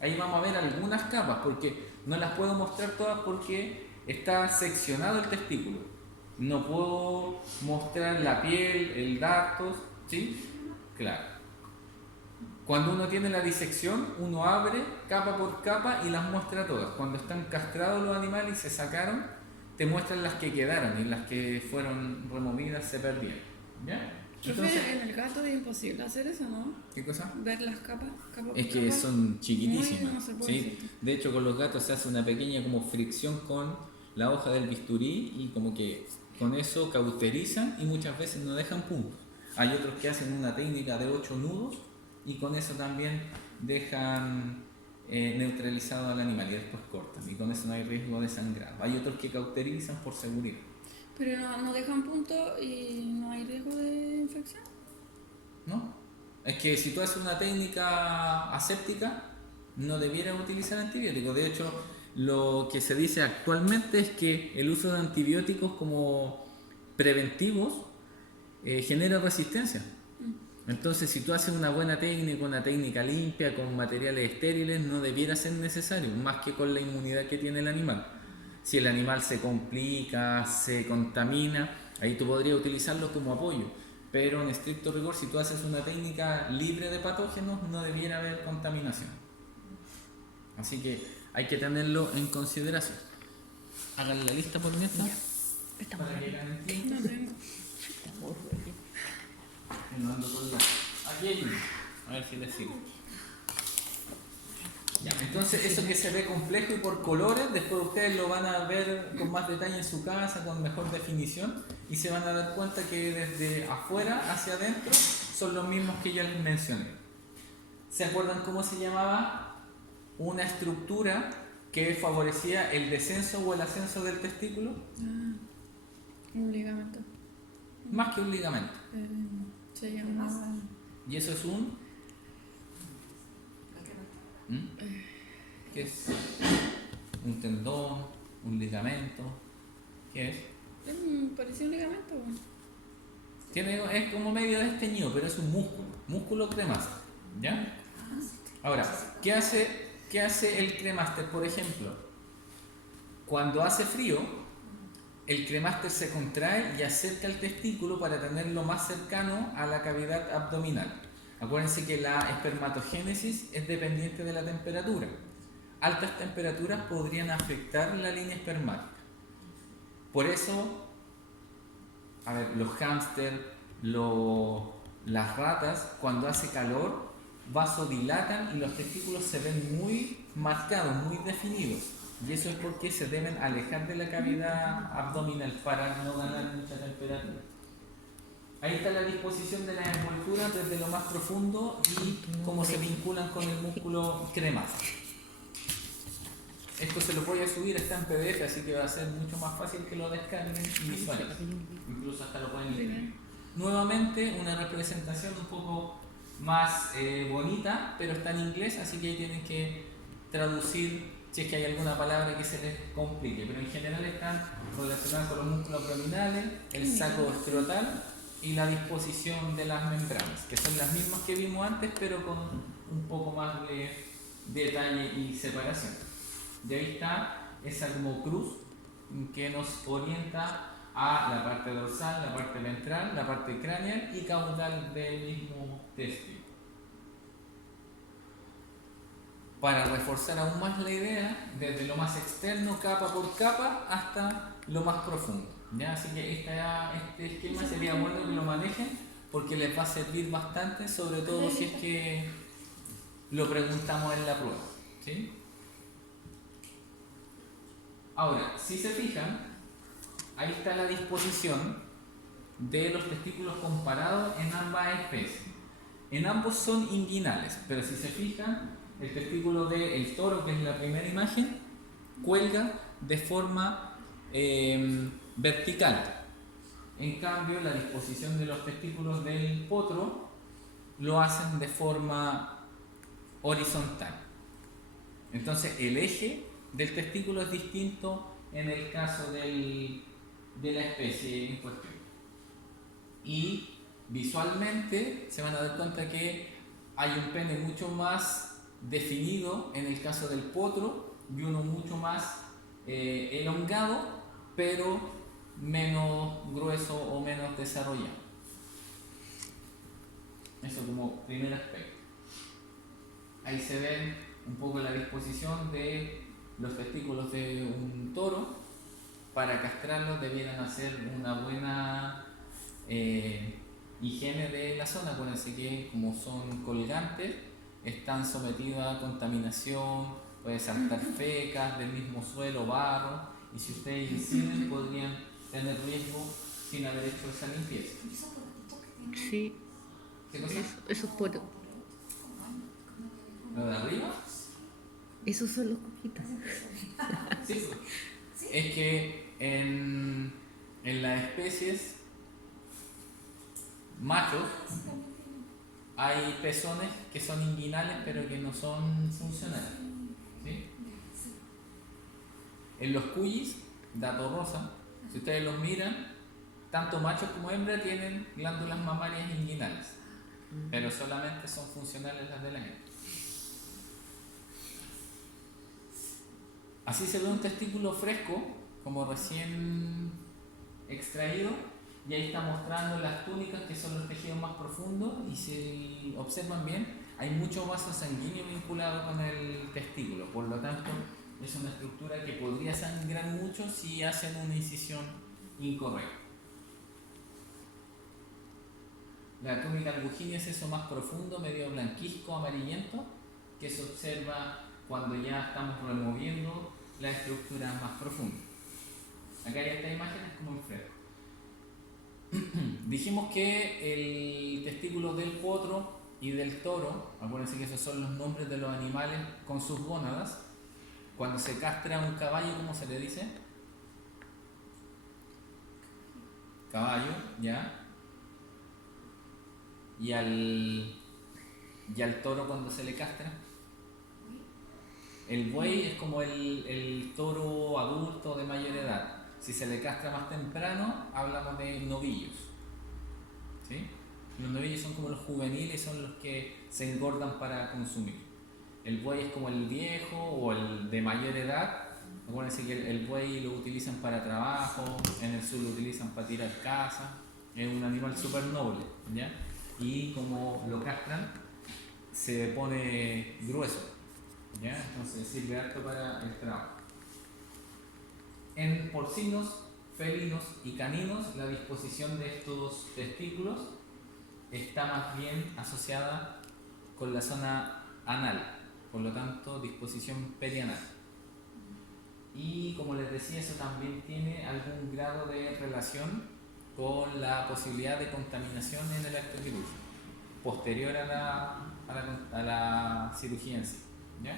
Ahí vamos a ver algunas capas, porque no las puedo mostrar todas porque está seccionado el testículo. No puedo mostrar la piel, el dartos, ¿sí? Claro. Cuando uno tiene la disección, uno abre capa por capa y las muestra todas. Cuando están castrados los animales y se sacaron, te muestran las que quedaron y las que fueron removidas se perdieron. ¿Ya? Entonces, Profe, en el gato es imposible hacer eso, ¿no? ¿qué cosa? Ver las capas, capa por Es que capa. son No chiquitísimas. se puede ¿Sí? hacer. De hecho, con los gatos se hace una pequeña como fricción con la hoja del bisturí y como que con eso cauterizan y muchas veces no dejan puntos. Hay otros que hacen una técnica de 8 nudos y con eso también dejan neutralizado al animal y después cortan y con eso no hay riesgo de sangrado. Hay otros que cauterizan por seguridad. Pero no dejan puntos y no hay riesgo de infección. ¿No? Es que si tú haces una técnica aséptica, no debieras utilizar antibióticos. De hecho, lo que se dice actualmente es que el uso de antibióticos como preventivos genera resistencia. Entonces, si tú haces una buena técnica, una técnica limpia, con materiales estériles, no debiera ser necesario, más que con la inmunidad que tiene el animal. Si el animal se complica, se contamina, ahí tú podrías utilizarlo como apoyo. Pero en estricto rigor, si tú haces una técnica libre de patógenos, no debiera haber contaminación. Así que hay que tenerlo en consideración. Hagan la lista por mientras. Para que ganen tiempo. No tengo. No ando con la... Aquí hay uno. A ver si les sigo. Ya, entonces eso que se ve complejo y por colores, después ustedes lo van a ver con más detalle en su casa, con mejor definición, y se van a dar cuenta que desde afuera hacia adentro son los mismos que ya les mencioné. ¿Se acuerdan cómo se llamaba una estructura que favorecía el descenso o el ascenso del testículo? Un ligamento. Más que un ligamento. Se llama. Y eso es un... ¿Qué es? ¿Un tendón? ¿Un ligamento? ¿Qué es? Parecía un ligamento. Es como medio desteñido, pero es un músculo cremaster, ¿ya? Ahora, ¿qué hace el cremaster, por ejemplo? Cuando hace frío, el cremaster se contrae y acerca el testículo para tenerlo más cercano a la cavidad abdominal. Acuérdense que la espermatogénesis es dependiente de la temperatura. Altas temperaturas podrían afectar la línea espermática. Por eso, los hámsters, las ratas, cuando hace calor, vasodilatan y los testículos se ven muy marcados, muy definidos. Y eso es porque se deben alejar de la cavidad abdominal para no ganar mucha temperatura. Ahí está la disposición de las envolturas desde lo más profundo y cómo se vinculan con el músculo cremaster. Esto se lo voy a subir, está en PDF, así que va a ser mucho más fácil que lo descarguen y visualicen. Incluso hasta lo pueden imprimir. Nuevamente, una representación un poco más bonita, pero está en inglés, así que ahí tienen que traducir si es que hay alguna palabra que se les complique. Pero en general están relacionadas con los músculos abdominales, el saco escrotal y la disposición de las membranas, que son las mismas que vimos antes, pero con un poco más de detalle y separación. Y ahí está esa como cruz que nos orienta a la parte dorsal, la parte ventral, la parte craneal y caudal del mismo testículo. Para reforzar aún más la idea, desde lo más externo, capa por capa, hasta lo más profundo. ¿Ya? Así que este esquema sería bueno que lo manejen porque les va a servir bastante, sobre todo si es que lo preguntamos en la prueba. ¿Sí? Ahora, si se fijan, ahí está la disposición de los testículos comparados en ambas especies. En ambos son inguinales, pero si se fijan, el testículo del toro, que es la primera imagen, cuelga de forma vertical. En cambio, la disposición de los testículos del potro lo hacen de forma horizontal. Entonces, el eje del testículo es distinto en el caso de la especie en cuestión. Y visualmente se van a dar cuenta que hay un pene mucho más definido en el caso del potro y uno mucho más elongado, pero menos grueso o menos desarrollado. Eso como primer aspecto. Ahí se ven un poco la disposición de los testículos de un toro. Para castrarlos debieran hacer una buena higiene de la zona. Acuérdense que como son colgantes, están sometidos a contaminación, puede saltar fecas del mismo suelo, barro, y si ustedes inciden podrían tener riesgo sin haber hecho esa limpieza. Y esos productos que tienen. Sí, ¿Qué cosa? esos poros. ¿Lo de arriba? Esos son los coquitos. Sí. Es que en las especies machos hay pezones que son inguinales pero que no son funcionales. ¿Sí? En los cuyis, dato rosa, si ustedes los miran, tanto machos como hembras tienen glándulas mamarias inguinales, pero solamente son funcionales las de la hembra. Así se ve un testículo fresco, como recién extraído, y ahí está mostrando las túnicas, que son los tejidos más profundos, y si observan bien, hay mucho vaso sanguíneo vinculado con el testículo, por lo tanto es una estructura que podría sangrar mucho si hacen una incisión incorrecta. La túnica albuginea es eso más profundo, medio blanquizco, amarillento, que se observa cuando ya estamos removiendo la estructura más profunda. Acá hay esta imagen, es como en fresco. Dijimos que el testículo del potro y del toro, acuérdense que esos son los nombres de los animales con sus gónadas. Cuando se castra un caballo, ¿cómo se le dice? Caballo, ya. Y al toro cuando se le castra. El buey es como el toro adulto de mayor edad. Si se le castra más temprano, hablamos de novillos. ¿Sí? Los novillos son como los juveniles, son los que se engordan para consumir. El buey es como el viejo o el de mayor edad. Acuérdense que el buey lo utilizan para trabajo, en el sur lo utilizan para tirar caza. Es un animal súper noble, ¿ya? Y como lo castran, se pone grueso, ¿ya? Entonces sirve harto para el trabajo. En porcinos, felinos y caninos, la disposición de estos testículos está más bien asociada con la zona anal, por lo tanto disposición perianal. Y como les decía, eso también tiene algún grado de relación con la posibilidad de contaminación en el acto quirúrgico, posterior a la cirugía en sí, ¿ya?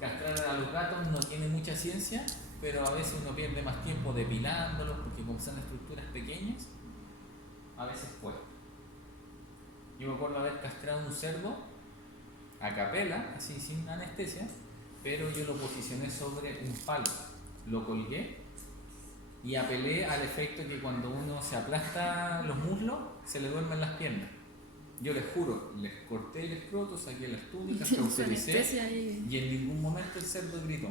Castrar a los gatos no tiene mucha ciencia, pero a veces uno pierde más tiempo depilándolos, porque como son estructuras pequeñas, a veces cuesta. Yo me acuerdo haber castrado un cerdo a capela, así sin anestesia, pero yo lo posicioné sobre un palo, lo colgué y apelé al efecto que cuando uno se aplasta los muslos, se le duermen las piernas. Yo les juro, les corté el escroto, saqué las túnicas, cautericé y en ningún momento el cerdo gritó.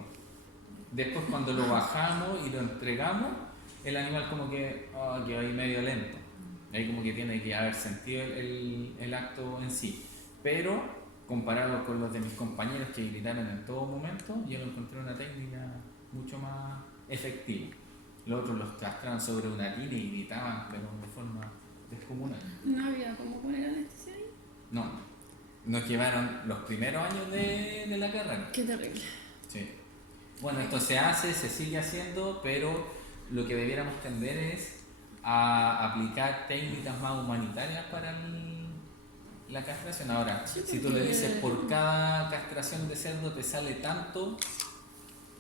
Después cuando lo bajamos y lo entregamos, el animal como que quedó ahí medio lento. Ahí como que tiene que haber sentido el acto en sí. Pero comparado con los de mis compañeros que gritaron en todo momento, yo lo encontré una técnica mucho más efectiva. Los otros los castraban sobre una tina y gritaban, pero de forma descomunal. ¿No había cómo poner anestesia ahí? No, nos llevaron los primeros años de la carrera. Qué terrible. Sí. Bueno, esto se hace, se sigue haciendo, pero lo que debiéramos tender es a aplicar técnicas más humanitarias para la castración. Ahora, Sí, si tú le dices por cada castración de cerdo te sale tanto,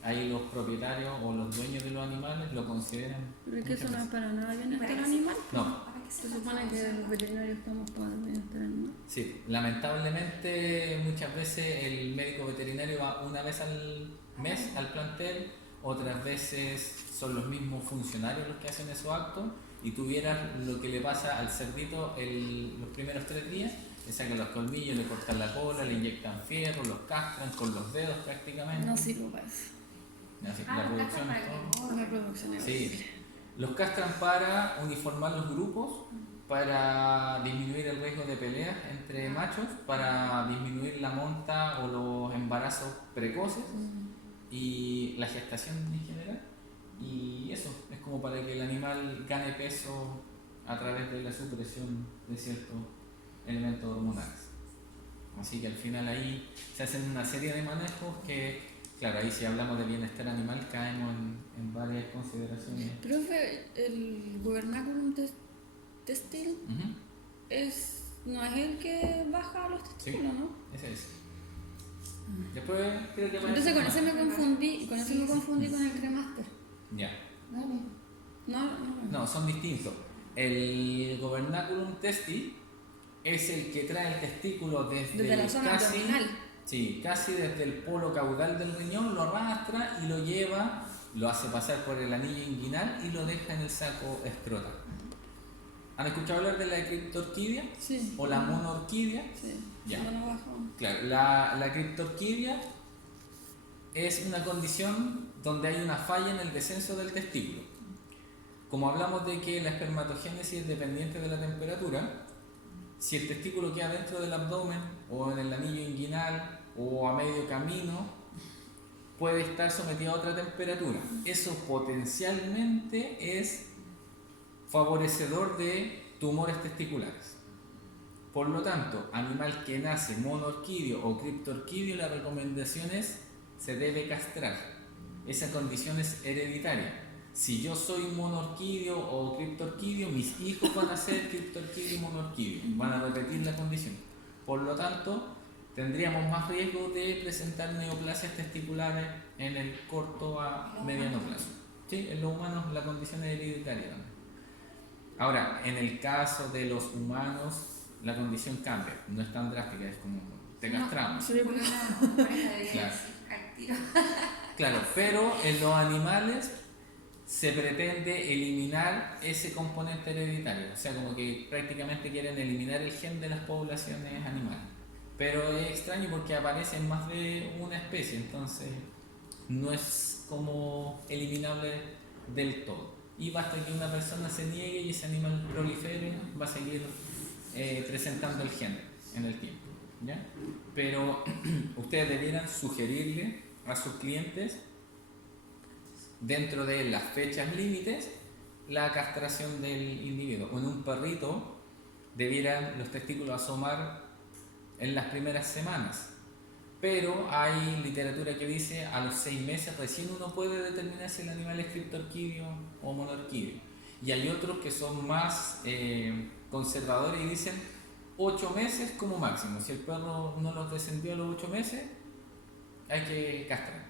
ahí los propietarios o los dueños de los animales lo consideran. Pero es que eso no es para nada bienestar Parece- animal. No, Se supone que los veterinarios estamos para el bienestar animal. sí, lamentablemente muchas veces el médico veterinario va una vez al mes al plantel, otras veces son los mismos funcionarios los que hacen esos actos, y tú vieras lo que le pasa al cerdito los primeros 3 días, le sacan los colmillos, le cortan la cola, le inyectan fierro, los castran con los dedos prácticamente. No sirvo para eso. Así, Ah, la los producción castran es para todo. que La reproducción es Sí, horrible. los castran para uniformar los grupos, para disminuir el riesgo de peleas entre machos, para disminuir la monta o los embarazos precoces y la gestación en general. Y eso, es como para que el animal gane peso a través de la supresión de ciertos elementos hormonales. Así que al final ahí se hacen una serie de manejos que, claro, ahí si hablamos de bienestar animal caemos en varias consideraciones. Profe, el Gubernaculum testil Ujú. no es el que baja los testículos, ¿no? Ese es. Después creo que Entonces con ese me confundí, con Sí, sí. el cremaster. Ya. Dale. No, son distintos. El Gubernaculum testi es el que trae el testículo Desde la zona casi, abdominal. sí, casi desde el polo caudal del riñón, lo arrastra y lo lleva, lo hace pasar por el anillo inguinal y lo deja en el saco escrotal. ¿Han escuchado hablar de la criptorquidia? Sí. ¿O la monorquidia? Sí. Ya. No lo bajo. Claro, la criptorquidia es una condición donde hay una falla en el descenso del testículo. Como hablamos de que la espermatogénesis es dependiente de la temperatura, si el testículo queda dentro del abdomen o en el anillo inguinal o a medio camino, puede estar sometido a otra temperatura. Eso potencialmente es favorecedor de tumores testiculares. Por lo tanto, animal que nace monorquidio o criptorquidio, la recomendación es se debe castrar. Esa condición es hereditaria. Si yo soy monorquidio o criptorquidio, mis hijos van a ser criptorquidio y monorquidio, van a repetir la condición. Por lo tanto, tendríamos más riesgo de presentar neoplasias testiculares en el corto a mediano plazo. Sí, en los humanos la condición es hereditaria también. Ahora, en el caso de los humanos, la condición cambia, no es tan drástica, es como te castramos. Sí, Porque una pareja debería Claro. decir al tiro. Claro, pero en los animales se pretende eliminar ese componente hereditario, o sea, como que prácticamente quieren eliminar el gen de las poblaciones animales. Pero es extraño porque aparece en más de una especie, entonces no es como eliminable del todo. Y basta que una persona se niegue y ese animal prolifere, va a seguir presentando el gen en el tiempo, ¿ya? Pero ustedes debieran sugerirle a sus clientes, dentro de las fechas límites, la castración del individuo. En un perrito debieran los testículos asomar en las primeras semanas, pero hay literatura que dice a los 6 meses recién uno puede determinar si el animal es criptorquidio o monorquidio. Y hay otros que son más conservadores y dicen 8 meses como máximo. Si el perro no los descendió a los 8 meses, hay que castrar.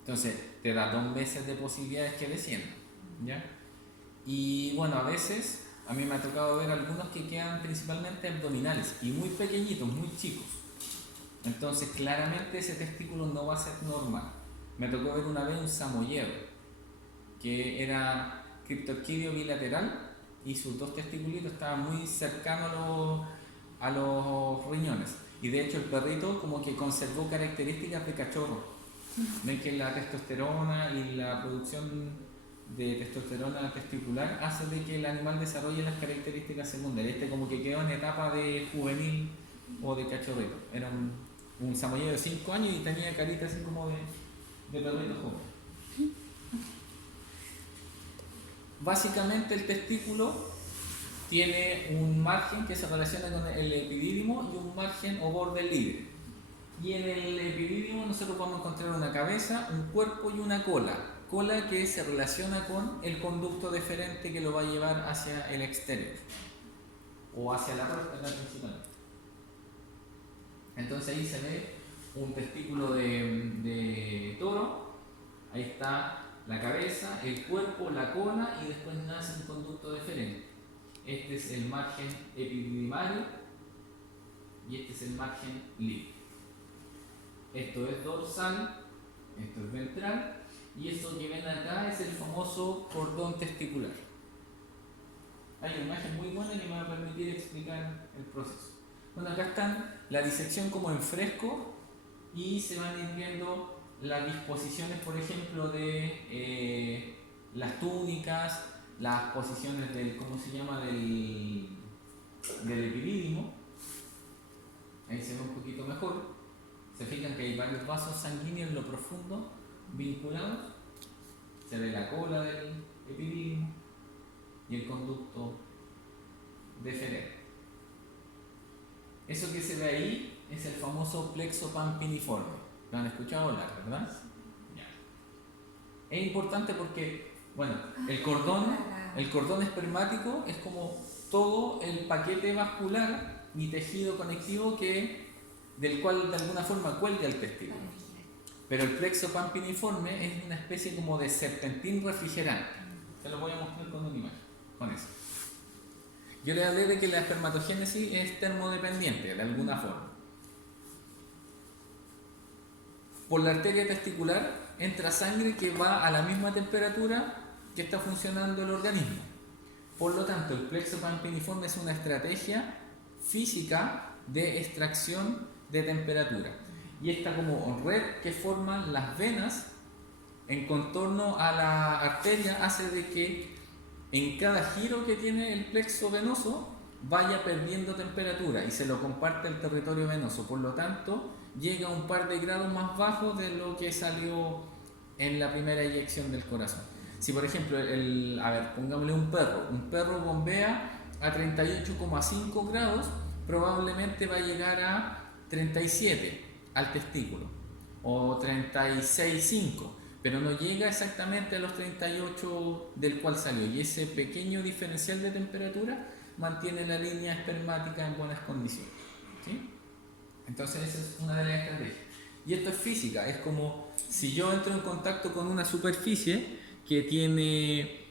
Entonces te da 2 meses de posibilidades que desciendan, ¿ya? Y bueno, a veces a mí me ha tocado ver algunos que quedan principalmente abdominales y muy pequeñitos, muy chicos. Entonces claramente ese testículo no va a ser normal. Me tocó ver una vez un samoyedo que era criptorquidio bilateral y sus 2 testiculitos estaban muy cercanos a los riñones. Y de hecho el perrito como que conservó características de cachorro. Ven que la testosterona y la producción de testosterona testicular hace de que el animal desarrolle las características secundarias. Este como que quedó en etapa de juvenil o de cachorrito. Era un samoyedo de 5 años y tenía carita así como de perrito joven. Básicamente el testículo tiene un margen que se relaciona con el epidídimo y un margen o borde libre. Y en el epidídimo nosotros vamos a encontrar una cabeza, un cuerpo y una cola. Cola que se relaciona con el conducto deferente que lo va a llevar hacia el exterior o hacia la próstata principalmente. Entonces ahí se ve un testículo de toro, ahí está la cabeza, el cuerpo, la cola y después nace un conducto deferente. Este es el margen epididimario y este es el margen libre. Esto es dorsal, esto es ventral y esto que ven acá es el famoso cordón testicular. Hay una imagen muy buena que me va a permitir explicar el proceso. Bueno, acá están la disección como en fresco y se van a ir viendo las disposiciones, por ejemplo, de las túnicas, las posiciones del, ¿cómo se llama?, del epidídimo. Ahí se ve un poquito mejor. Se fijan que hay varios vasos sanguíneos en lo profundo vinculados. Se ve la cola del epidídimo y el conducto deferente. Eso que se ve ahí es el famoso plexo pampiniforme. ¿Lo han escuchado hablar, verdad? Ya. Es importante porque, bueno, el cordón espermático es como todo el paquete vascular y tejido conectivo del cual de alguna forma cuelga el testículo. Pero el plexo pampiniforme es una especie como de serpentín refrigerante. Se lo voy a mostrar con una imagen, con eso. Yo les hablé de que la espermatogénesis es termodependiente, de alguna forma. Por la arteria testicular entra sangre que va a la misma temperatura que está funcionando el organismo. Por lo tanto, el plexo pampiniforme es una estrategia física de extracción de temperatura. Y esta como red que forman las venas en contorno a la arteria hace de que en cada giro que tiene el plexo venoso vaya perdiendo temperatura y se lo comparte el territorio venoso. Por lo tanto, llega a un par de grados más bajo de lo que salió en la primera eyección del corazón. Si por ejemplo, pongámosle un perro bombea a 38,5 grados, probablemente va a llegar a 37 al testículo o 36,5, pero no llega exactamente a los 38 del cual salió, y ese pequeño diferencial de temperatura mantiene la línea espermática en buenas condiciones, ¿sí? Entonces esa es una de las estrategias. Y esto es física, es como si yo entro en contacto con una superficie que tiene,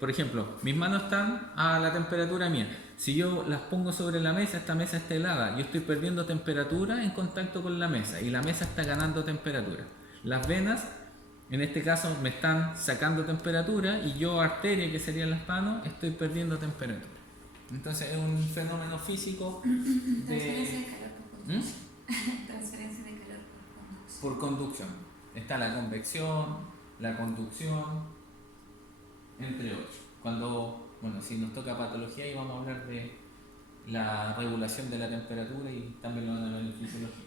por ejemplo, mis manos están a la temperatura mía. Si yo las pongo sobre la mesa, esta mesa está helada, yo estoy perdiendo temperatura en contacto con la mesa y la mesa está ganando temperatura. Las venas, en este caso, me están sacando temperatura y yo, arteria, que serían las manos, estoy perdiendo temperatura. Entonces es un fenómeno físico Transferencia de calor por conducción. Transferencia de calor por conducción. Está la convección, la conducción, entre otros. Si nos toca patología, y vamos a hablar de la regulación de la temperatura y también lo van a ver en fisiología.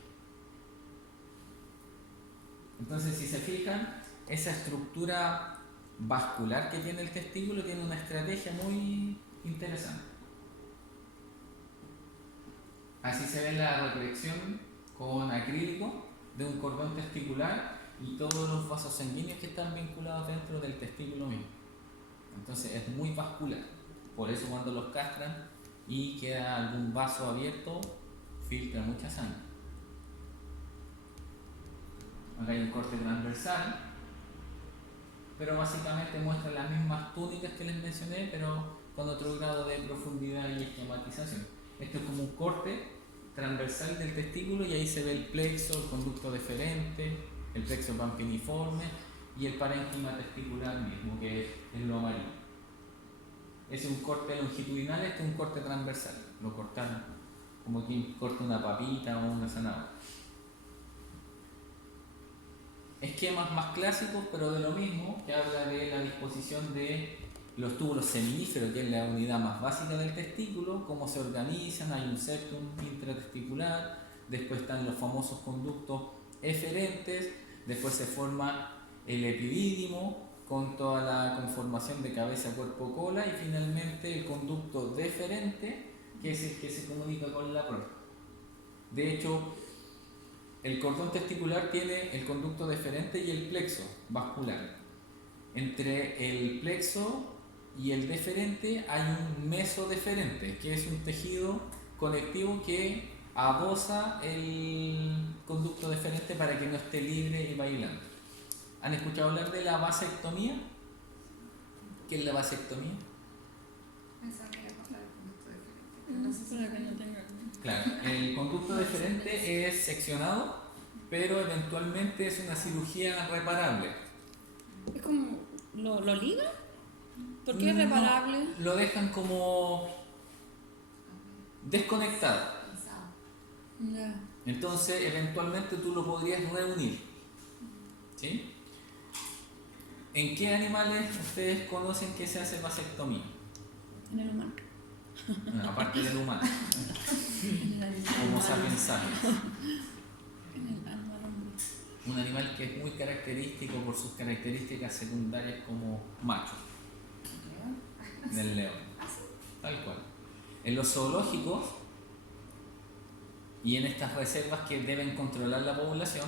Entonces, si se fijan, esa estructura vascular que tiene el testículo tiene una estrategia muy interesante. Así se ve la reproducción con acrílico de un cordón testicular y todos los vasos sanguíneos que están vinculados dentro del testículo mismo. Entonces es muy vascular. Por eso cuando los castran y queda algún vaso abierto, filtra mucha sangre. Acá hay un corte transversal, pero básicamente muestra las mismas túnicas que les mencioné, pero con otro grado de profundidad y esquematización. Esto es como un corte transversal del testículo y ahí se ve el plexo, el conducto deferente, el plexo pampiniforme y el parénquima testicular mismo, que es lo amarillo. Ese es un corte longitudinal, este es un corte transversal. Lo cortaron como quien corta una papita o una zanahoria. Esquemas más clásicos, pero de lo mismo, que habla de la disposición de los túbulos seminíferos, que es la unidad más básica del testículo, cómo se organizan. Hay un septum intratesticular, después están los famosos conductos eferentes, después se forma el epidídimo con toda la conformación de cabeza, cuerpo, cola, y finalmente el conducto deferente, que es el que se comunica con la próstata. De hecho, el cordón testicular tiene el conducto deferente y el plexo vascular. Entre el plexo y el deferente hay un mesodeferente, que es un tejido conectivo que adosa el conducto deferente para que no esté libre y bailando. ¿Han escuchado hablar de la vasectomía? ¿Qué es la vasectomía? Pensaba que era contra el conducto deferente. No sé para que no tenga. Claro, el conducto deferente es seccionado, pero eventualmente es una cirugía reparable. Es como. ¿Lo liga? ¿Por qué es reparable? No, lo dejan como desconectado. Ya. Entonces, eventualmente tú lo podrías reunir. ¿Sí? ¿En qué animales ustedes conocen que se hace vasectomía? En el humano. Bueno, aparte del humano. En el animal. Homo sapiens sapiens. En el animal hombre. Un animal que es muy característico por sus características secundarias como macho. ¿León? Del león. ¿Ah, sí? Tal cual. En los zoológicos y en estas reservas que deben controlar la población,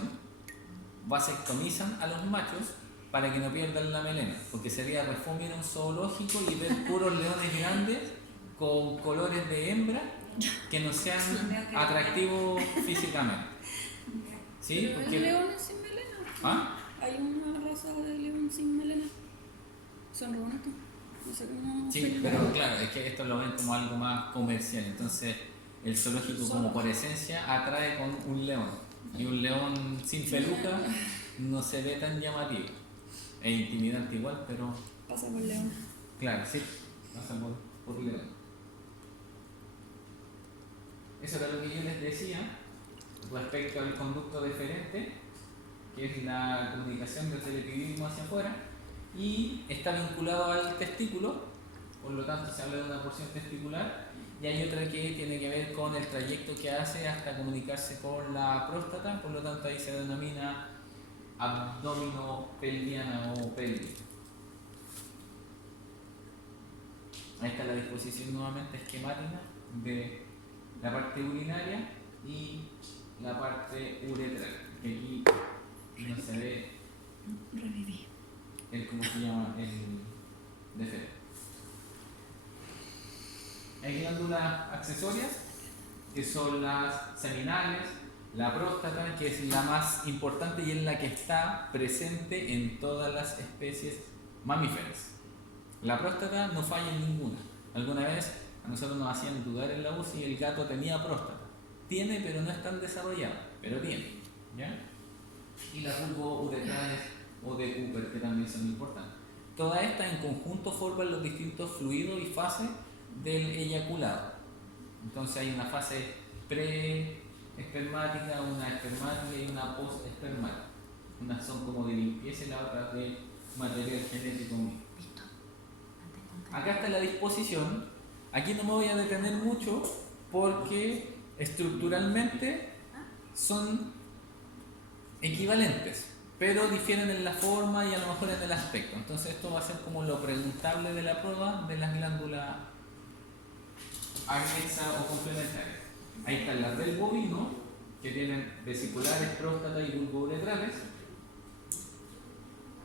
vasectomizan a los machos para que no pierdan la melena, porque sería refomio en un zoológico y ver puros leones grandes con colores de hembra que no sean atractivos físicamente. ¿Sí? Pero hay Porque... leones sin melena. ¿Ah? Hay una raza de león sin melena. Son re bonitos. No sé cómo se Sí, llama. pero claro, es que esto lo ven como algo más comercial, entonces el zoológico como por esencia atrae con un león, y un león sin peluca no se ve tan llamativo, es intimidante igual, pero Pasa por león. claro, sí, pasa por león. Eso era lo que yo les decía respecto al conducto deferente, que es la comunicación desde el epidismo hacia afuera, y está vinculado al testículo, por lo tanto se habla de una porción testicular, y hay otra que tiene que ver con el trayecto que hace hasta comunicarse con la próstata, por lo tanto ahí se denomina abdominopelviana o pelvis. Ahí está la disposición nuevamente esquemática de la parte urinaria y la parte uretral, que aquí no se ve Reviví. ¿cómo se llama? El defecto. Hay glándulas accesorias, que son las seminales, la próstata, que es la más importante y es la que está presente en todas las especies mamíferas. La próstata no falla en ninguna. Alguna vez a nosotros nos hacían dudar en la UCI y el gato tenía próstata. Tiene, pero no es tan desarrollada, pero tiene. ¿Ya? Y las vulvo-uretrales o de Cooper, que también son importantes. Todas estas en conjunto forman los distintos fluidos y fases del eyaculado. Entonces hay una fase pre-espermática, una espermática y una post-espermática. Unas son como de limpieza y la otra de material genético mismo. Acá está la disposición. Aquí no me voy a detener mucho porque estructuralmente son equivalentes, pero difieren en la forma y a lo mejor en el aspecto. Entonces esto va a ser como lo preguntable de la prueba de las glándulas anexa o complementarias. Ahí están las del bovino, que tienen vesiculares, próstata y vulvouretrales.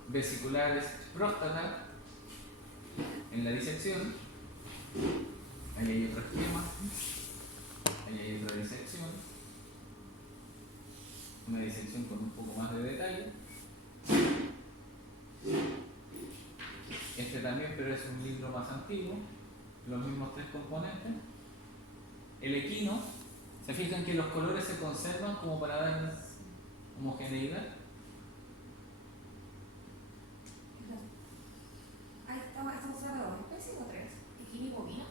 Vesiculares, próstata, en la disección. Ahí hay otro esquema. Ahí hay otra disección. Una disección con un poco más de detalle. Este también, pero es un libro más antiguo. Los mismos tres componentes. El equino, se fijan que los colores se conservan como para dar homogeneidad. ¿Estamos hablando de dos especies o tres? ¿Equino y bovino?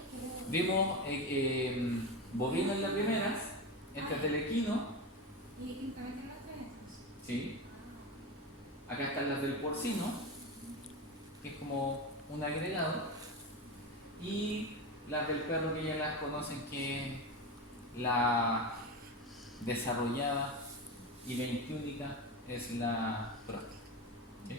Vimos bovino en la primera, este es del equino, ¿Y también tiene las tres? ¿sí? Acá están las del porcino, que es como un agregado, y las del perro, que ya las conocen, que la desarrollada y la 21 es la próstata, ¿sí?